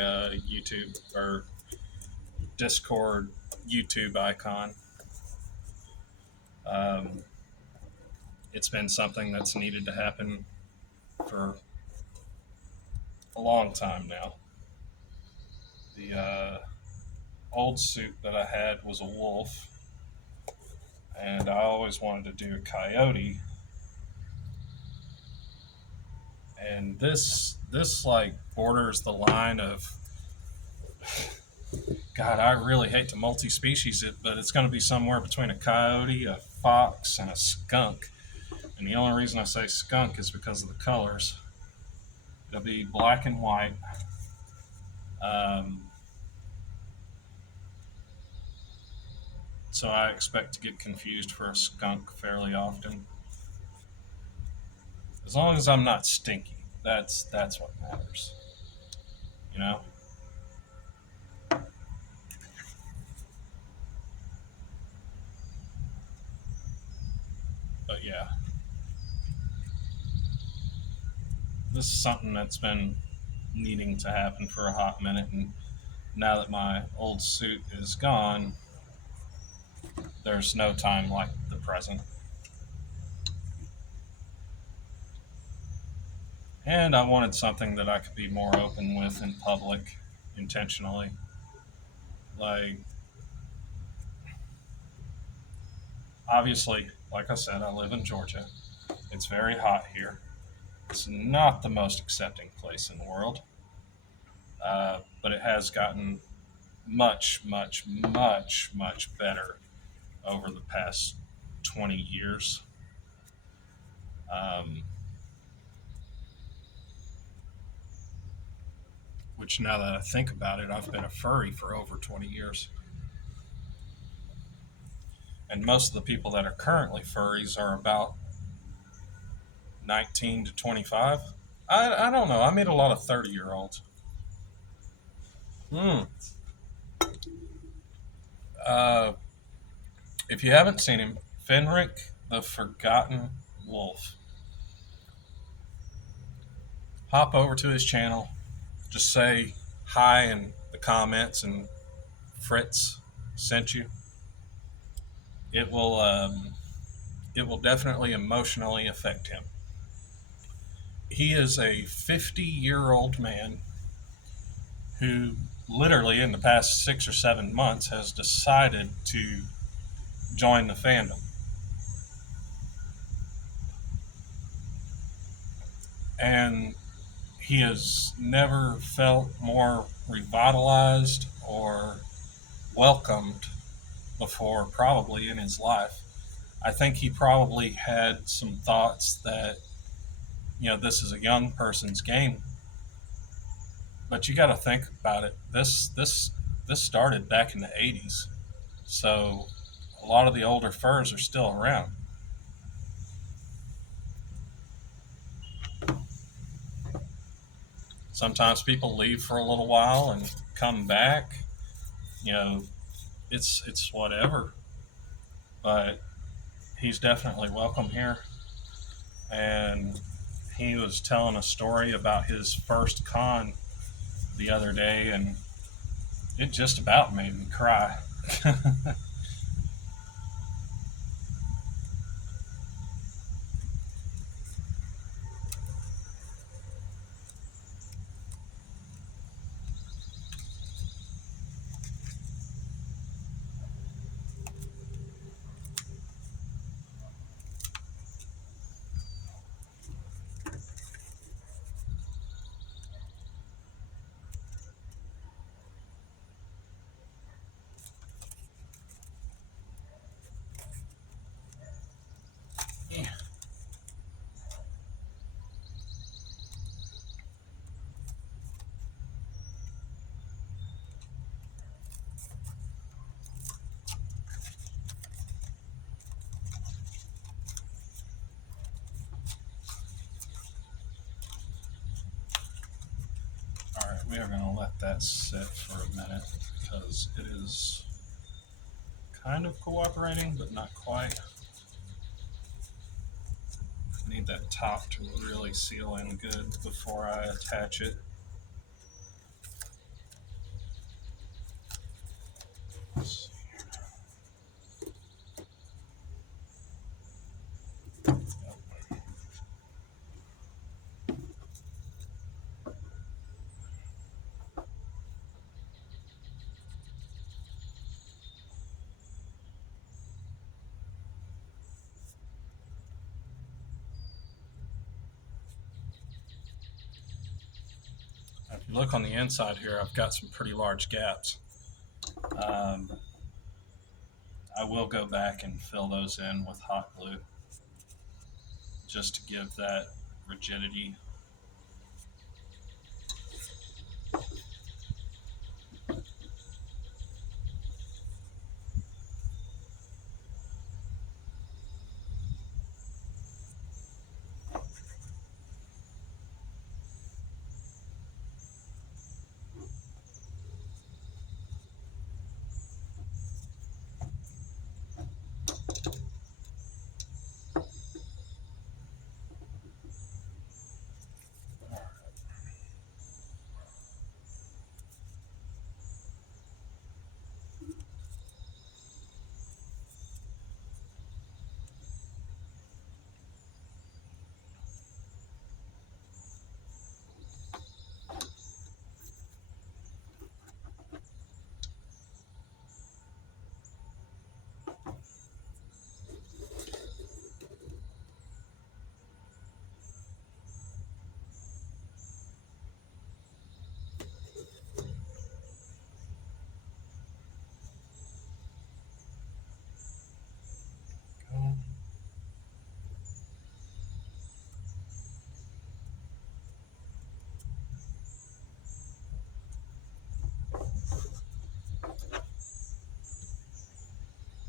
YouTube or Discord YouTube icon. Um, it's been something that's needed to happen for a long time now. The old suit that I had was a wolf, and I always wanted to do a coyote. And this like borders the line of God. I really hate to multi-species it, but it's going to be somewhere between a coyote, a fox, and a skunk. And the only reason I say skunk is because of the colors. It'll be black and white. Um, so I expect to get confused for a skunk fairly often. As long as I'm not stinky, that's what matters. You know. But yeah, this is something that's been needing to happen for a hot minute, and now that my old suit is gone, there's no time like the present. And I wanted something that I could be more open with in public intentionally. Like, obviously, like I said, I live in Georgia. It's very hot here. It's not the most accepting place in the world, but it has gotten much, much, much, much better over the past 20 years. Um, which, now that I think about it, I've been a furry for over 20 years. And most of the people that are currently furries are about 19 to 25. I don't know. I meet a lot of 30-year-olds. Hmm. Uh, if you haven't seen him, Fenric the Forgotten Wolf, hop over to his channel. Just say hi in the comments, and Fritz sent you. It will it will definitely emotionally affect him. He is a 50-year-old man who literally in the past 6 or 7 months has decided to join the fandom. And he has never felt more revitalized or welcomed before, probably in his life. I think he probably had some thoughts that, this is a young person's game. But you got to think about it. This started back in the 80s. So a lot of the older furs are still around. Sometimes people leave for a little while and come back. You know, it's whatever. But he's definitely welcome here. And he was telling a story about his first con the other day, and it just about made me cry. We are going to let that sit for a minute because it is kind of cooperating, but not quite. I need that top to really seal in good before I attach it. Let's see. If you look on the inside here, I've got some pretty large gaps. Um, I will go back and fill those in with hot glue just to give that rigidity.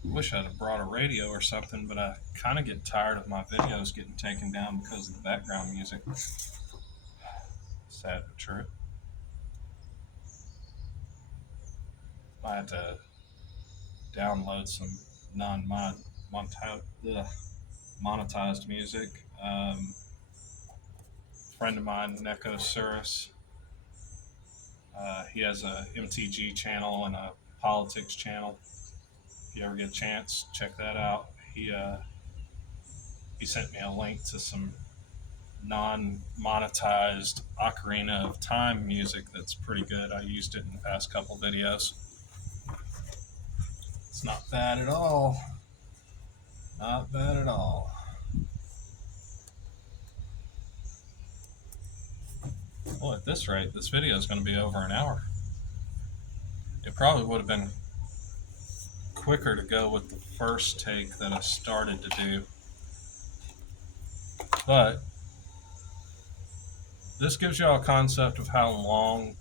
Wish I'd have brought a radio or something, but I kind of get tired of my videos getting taken down because of the background music. Sad but true. I had to download some non-monetized music. Friend of mine, Neko Suris, he has a MTG channel and a politics channel. If you ever get a chance, check that out. He sent me a link to some non-monetized Ocarina of Time music that's pretty good. I used it in the past couple videos. It's not bad at all. Not bad at all. Well, at this rate, this video is going to be over an hour. It probably would have been quicker to go with the first take that I started to do. But this gives y'all a concept of how long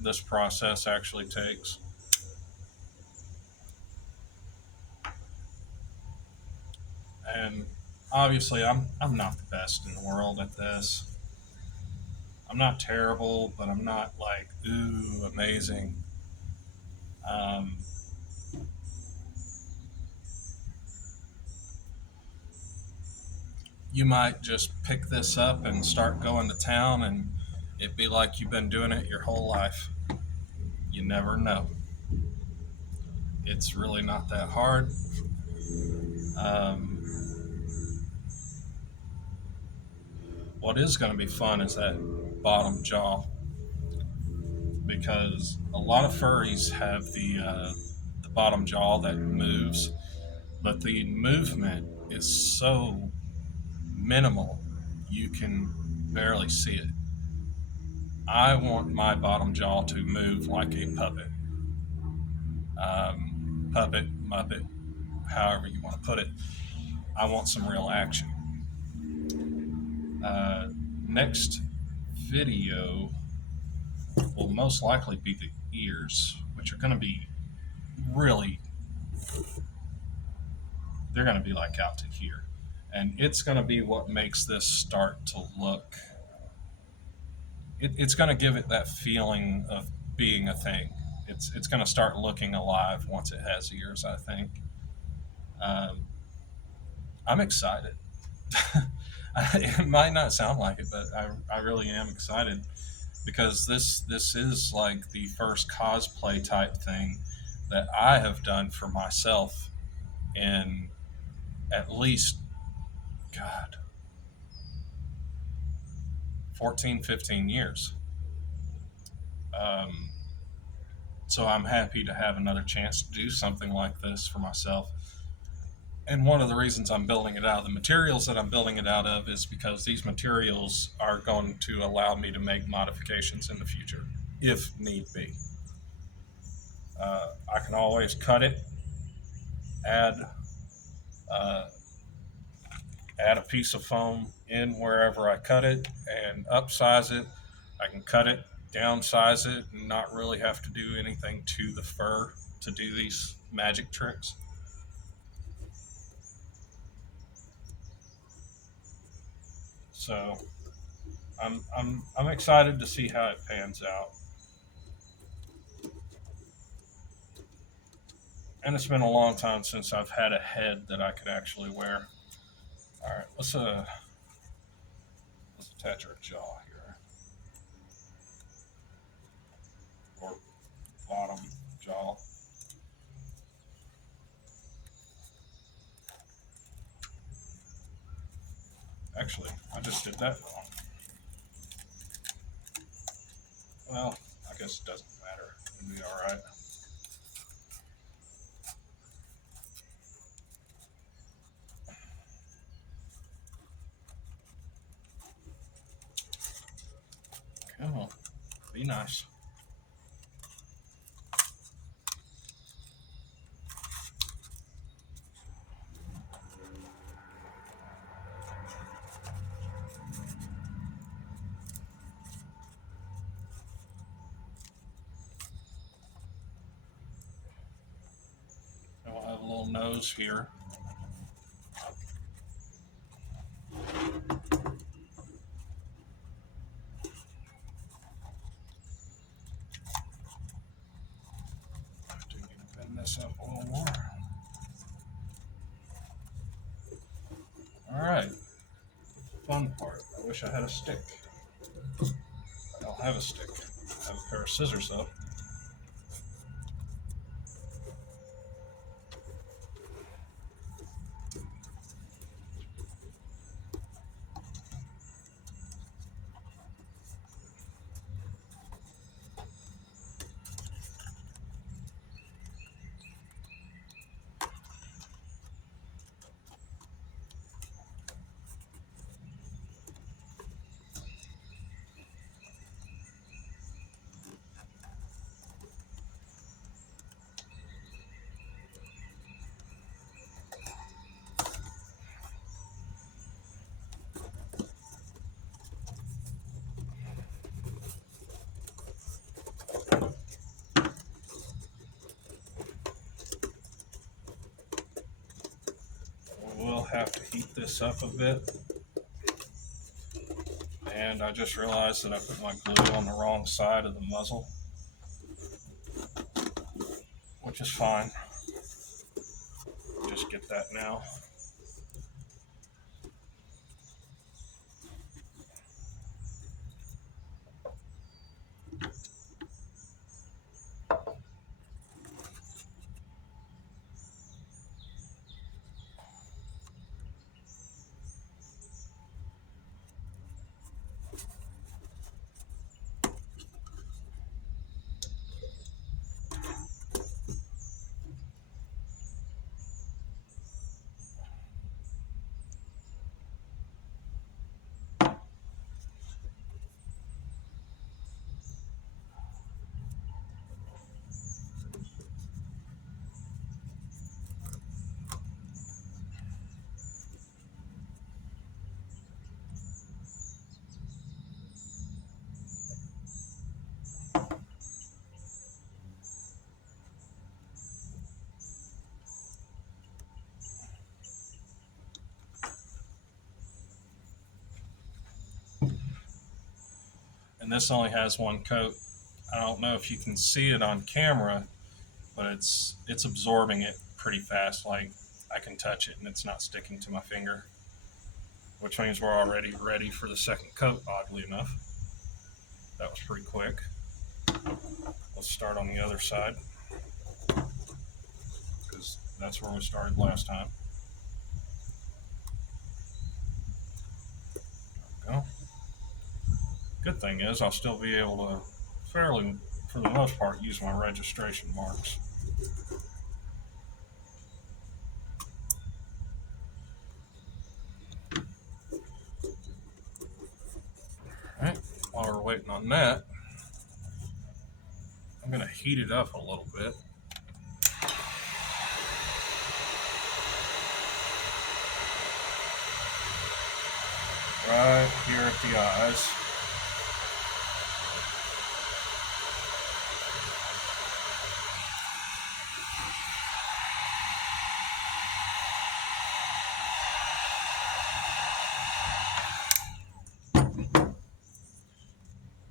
this process actually takes. And obviously, I'm not the best in the world at this. I'm not terrible, but I'm not like, ooh, amazing. Um, you might just pick this up and start going to town, and it'd be like you've been doing it your whole life. You never know. It's really not that hard. Um, what is going to be fun is that bottom jaw, because a lot of furries have the bottom jaw that moves, but the movement is so minimal you can barely see it. I want my bottom jaw to move like a puppet, puppet, muppet, however you want to put it. I want some real action. Uh, Next video will most likely be the ears, which are going to be really, they're going to be like out to here. And it's going to be what makes this start to look it's going to give it that feeling of being a thing. It's going to start looking alive once it has ears, I think. Um, I'm excited. It might not sound like it, but I really am excited because this is like the first cosplay type thing that I have done for myself in at least, God, 14, 15 years. Um, so I'm happy to have another chance to do something like this for myself. And one of the reasons I'm building it out of the materials that I'm building it out of is because these materials are going to allow me to make modifications in the future if need be. I can always cut it, add uh, add a piece of foam in wherever I cut it, and upsize it. I can cut it, downsize it, and not really have to do anything to the fur to do these magic tricks. So I'm excited to see how it pans out. And it's been a long time since I've had a head that I could actually wear. All right, let's attach our jaw here, or bottom jaw. Actually, I just did that wrong. Well, I guess it doesn't matter. It'll be all right. Come on, be nice. And we'll have a little nose here. I have to bend this up a little more. All right, fun part. I wish I had a stick. I don't have a stick. I have a pair of scissors though. We'll have to heat this up a bit. And I just realized that I put my glue on the wrong side of the muzzle, which is fine. Just get that now. and this only has one coat. I don't know if you can see it on camera, but it's absorbing it pretty fast. Like I can touch it and it's not sticking to my finger, which means we're already ready for the second coat, oddly enough. That was pretty quick. Let's start on the other side because that's where we started last time. There we go. Good thing is I'll still be able to fairly, for the most part, use my registration marks. All right, while we're waiting on that, I'm going to heat it up a little bit. Right here at the eyes.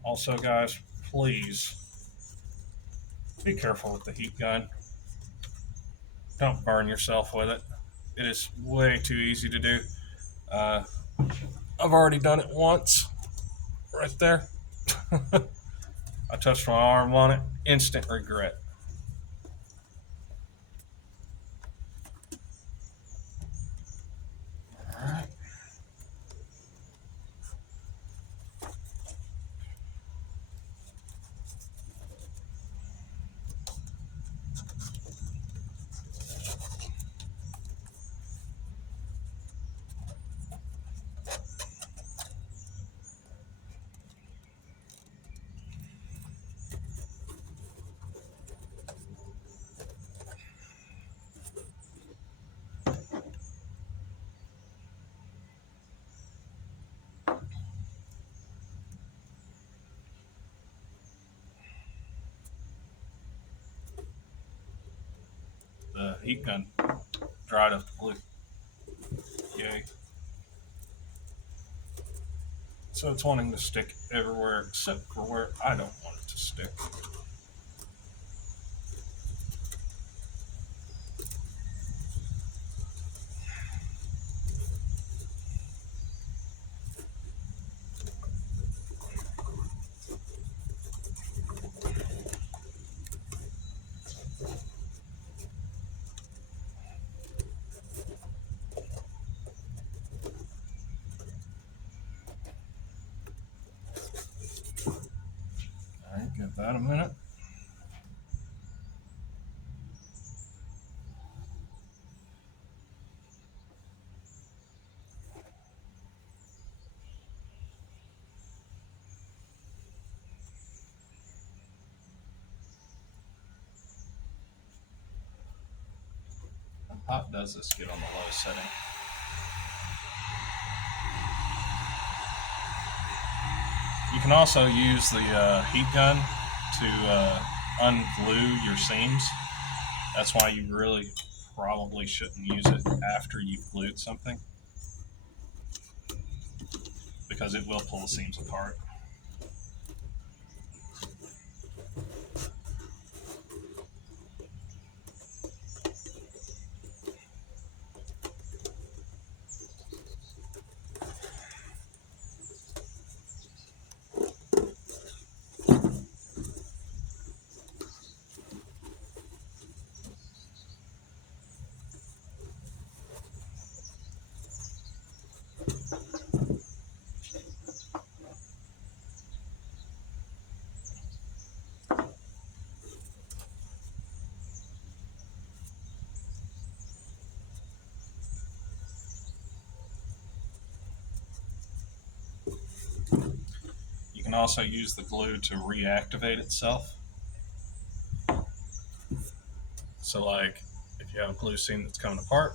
Also, guys, please be careful with the heat gun. Don't burn yourself with it. It is way too easy to do. I've already done it once, right there. I touched my arm on it, instant regret. All right. The heat gun dried up the glue. Yay. So it's wanting to stick everywhere except for where I don't want it to stick. All right, give that a minute. How hot does this get on the low setting? You can also use the heat gun to unglue your seams. That's why you really probably shouldn't use it after you've glued something, because it will pull the seams apart. You can also use the glue to reactivate itself. So like if you have a glue seam that's coming apart,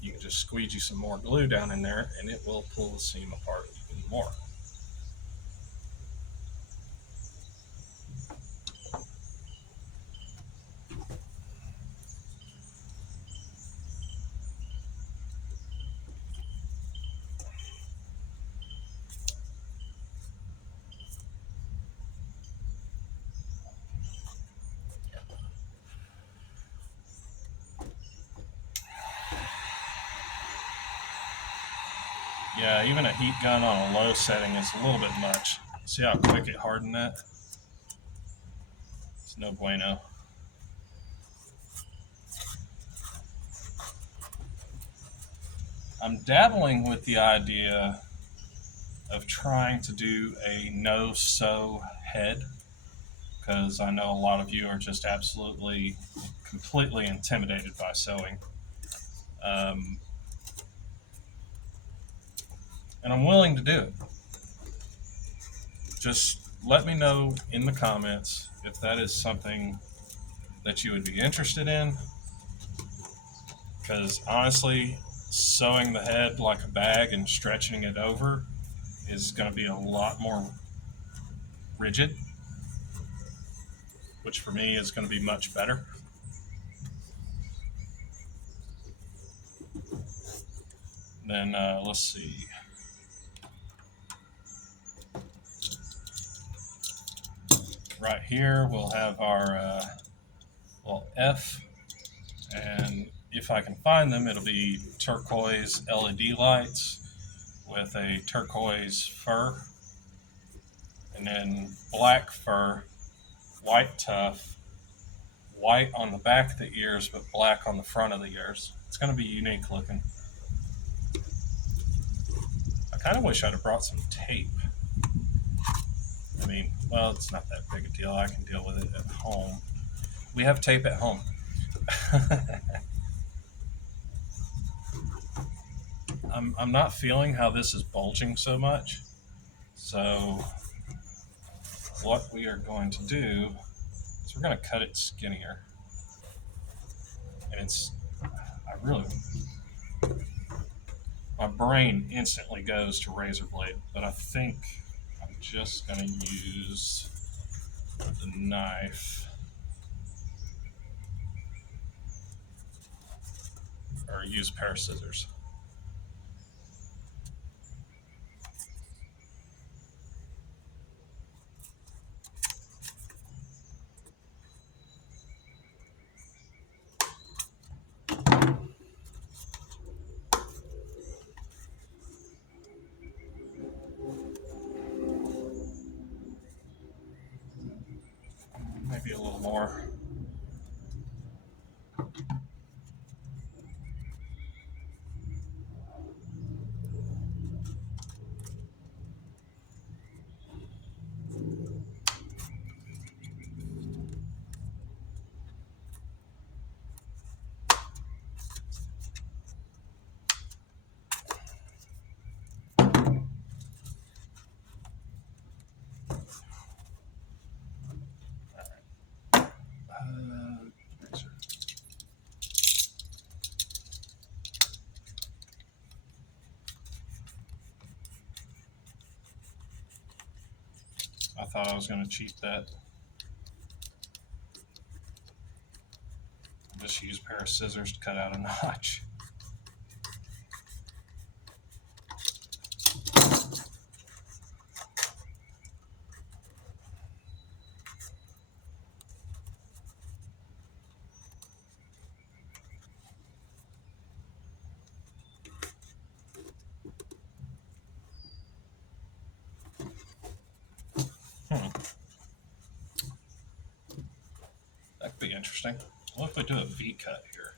you can just squeegee some more glue down in there and it will pull the seam apart even more. Yeah, even a heat gun on a low setting is a little bit much. See how quick it hardened that? It's no bueno. I'm dabbling with the idea of trying to do a no-sew head, because I know a lot of you are just absolutely, completely intimidated by sewing. Um, and I'm willing to do it. Just let me know in the comments if that is something that you would be interested in, because honestly, sewing the head like a bag and stretching it over is going to be a lot more rigid, which for me is going to be much better. Then let's see. Right here we'll have our little F, and if I can find them, it'll be turquoise LED lights with a turquoise fur, and then black fur, white tuff, white on the back of the ears, but black on the front of the ears. It's going to be unique looking. I kind of wish I'd have brought some tape. I mean, well, it's not that big a deal. I can deal with it at home. We have tape at home. I'm not feeling how this is bulging so much. So what we are going to do is we're going to cut it skinnier. And my brain instantly goes to razor blade, but I think I'm just going to use the knife, or use a pair of scissors. Maybe a little more. I thought I was going to cheat that. Just use a pair of scissors to cut out a notch. That could be interesting. What if we do a V cut here?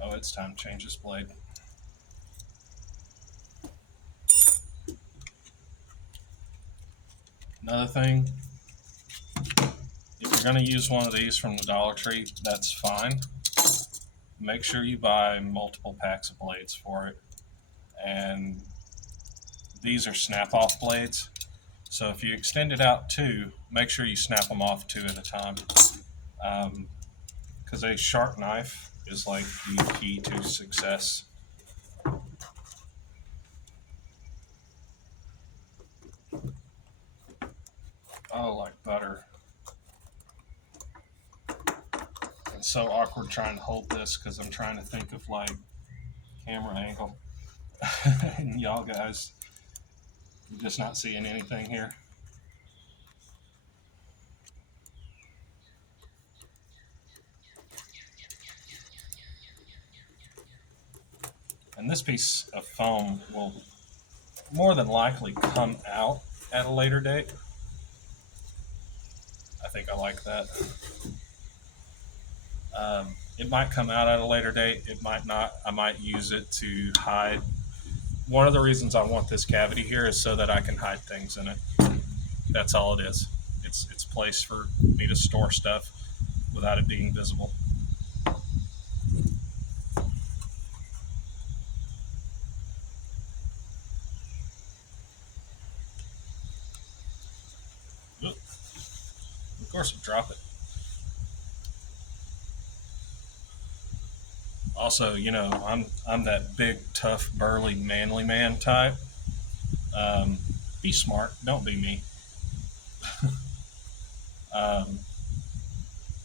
Oh, it's time to change this blade. Another thing, if you're going to use one of these from the Dollar Tree, that's fine. Make sure you buy multiple packs of blades for it. And these are snap-off blades. So if you extend it out two, make sure you snap them off two at a time. Because a sharp knife is like the key to success. Oh, like butter. And It's so awkward trying to hold this because I'm trying to think of like camera angle. And y'all guys, you're just not seeing anything here. And this piece of foam will more than likely come out at a later date. I think I like that. It might come out at a later date. It might not. I might use it to hide. One of the reasons I want this cavity here is so that I can hide things in it. That's all it is. It's a place for me to store stuff without it being visible. Oop. Of course, I drop it. Also, I'm that big, tough, burly, manly man type. Be smart. Don't be me. Um,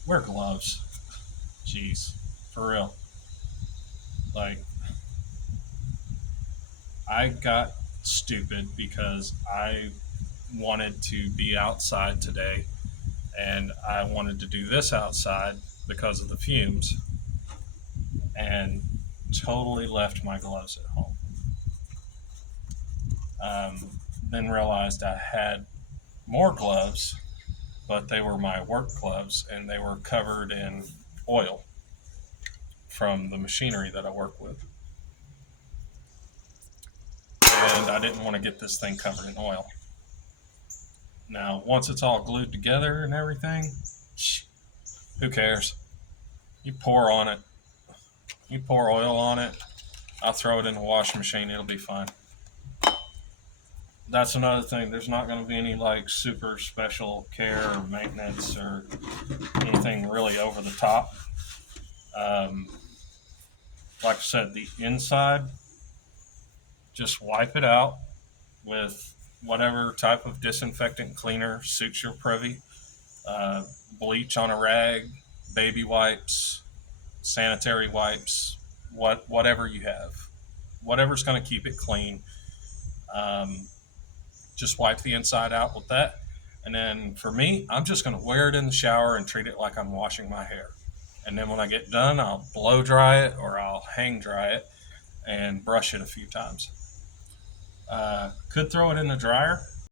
wear gloves. Jeez, for real. Like, I got stupid because I wanted to be outside today and I wanted to do this outside because of the fumes and totally left my gloves at home. Then realized I had more gloves, but they were my work gloves and they were covered in oil from the machinery that I work with. And I didn't want to get this thing covered in oil. Now, once it's all glued together and everything, who cares? You pour on it, you pour oil on it, I'll throw it in the washing machine, it'll be fine. That's another thing. There's not going to be any like super special care or maintenance or anything really over the top. Um, like I said, the inside, just wipe it out with whatever type of disinfectant cleaner suits your privy. Bleach on a rag, baby wipes, sanitary wipes, whatever you have, whatever's going to keep it clean. Um, just wipe the inside out with that. And then for me, I'm just going to wear it in the shower and treat it like I'm washing my hair. And then when I get done, I'll blow dry it or I'll hang dry it and brush it a few times. Could throw it in the dryer,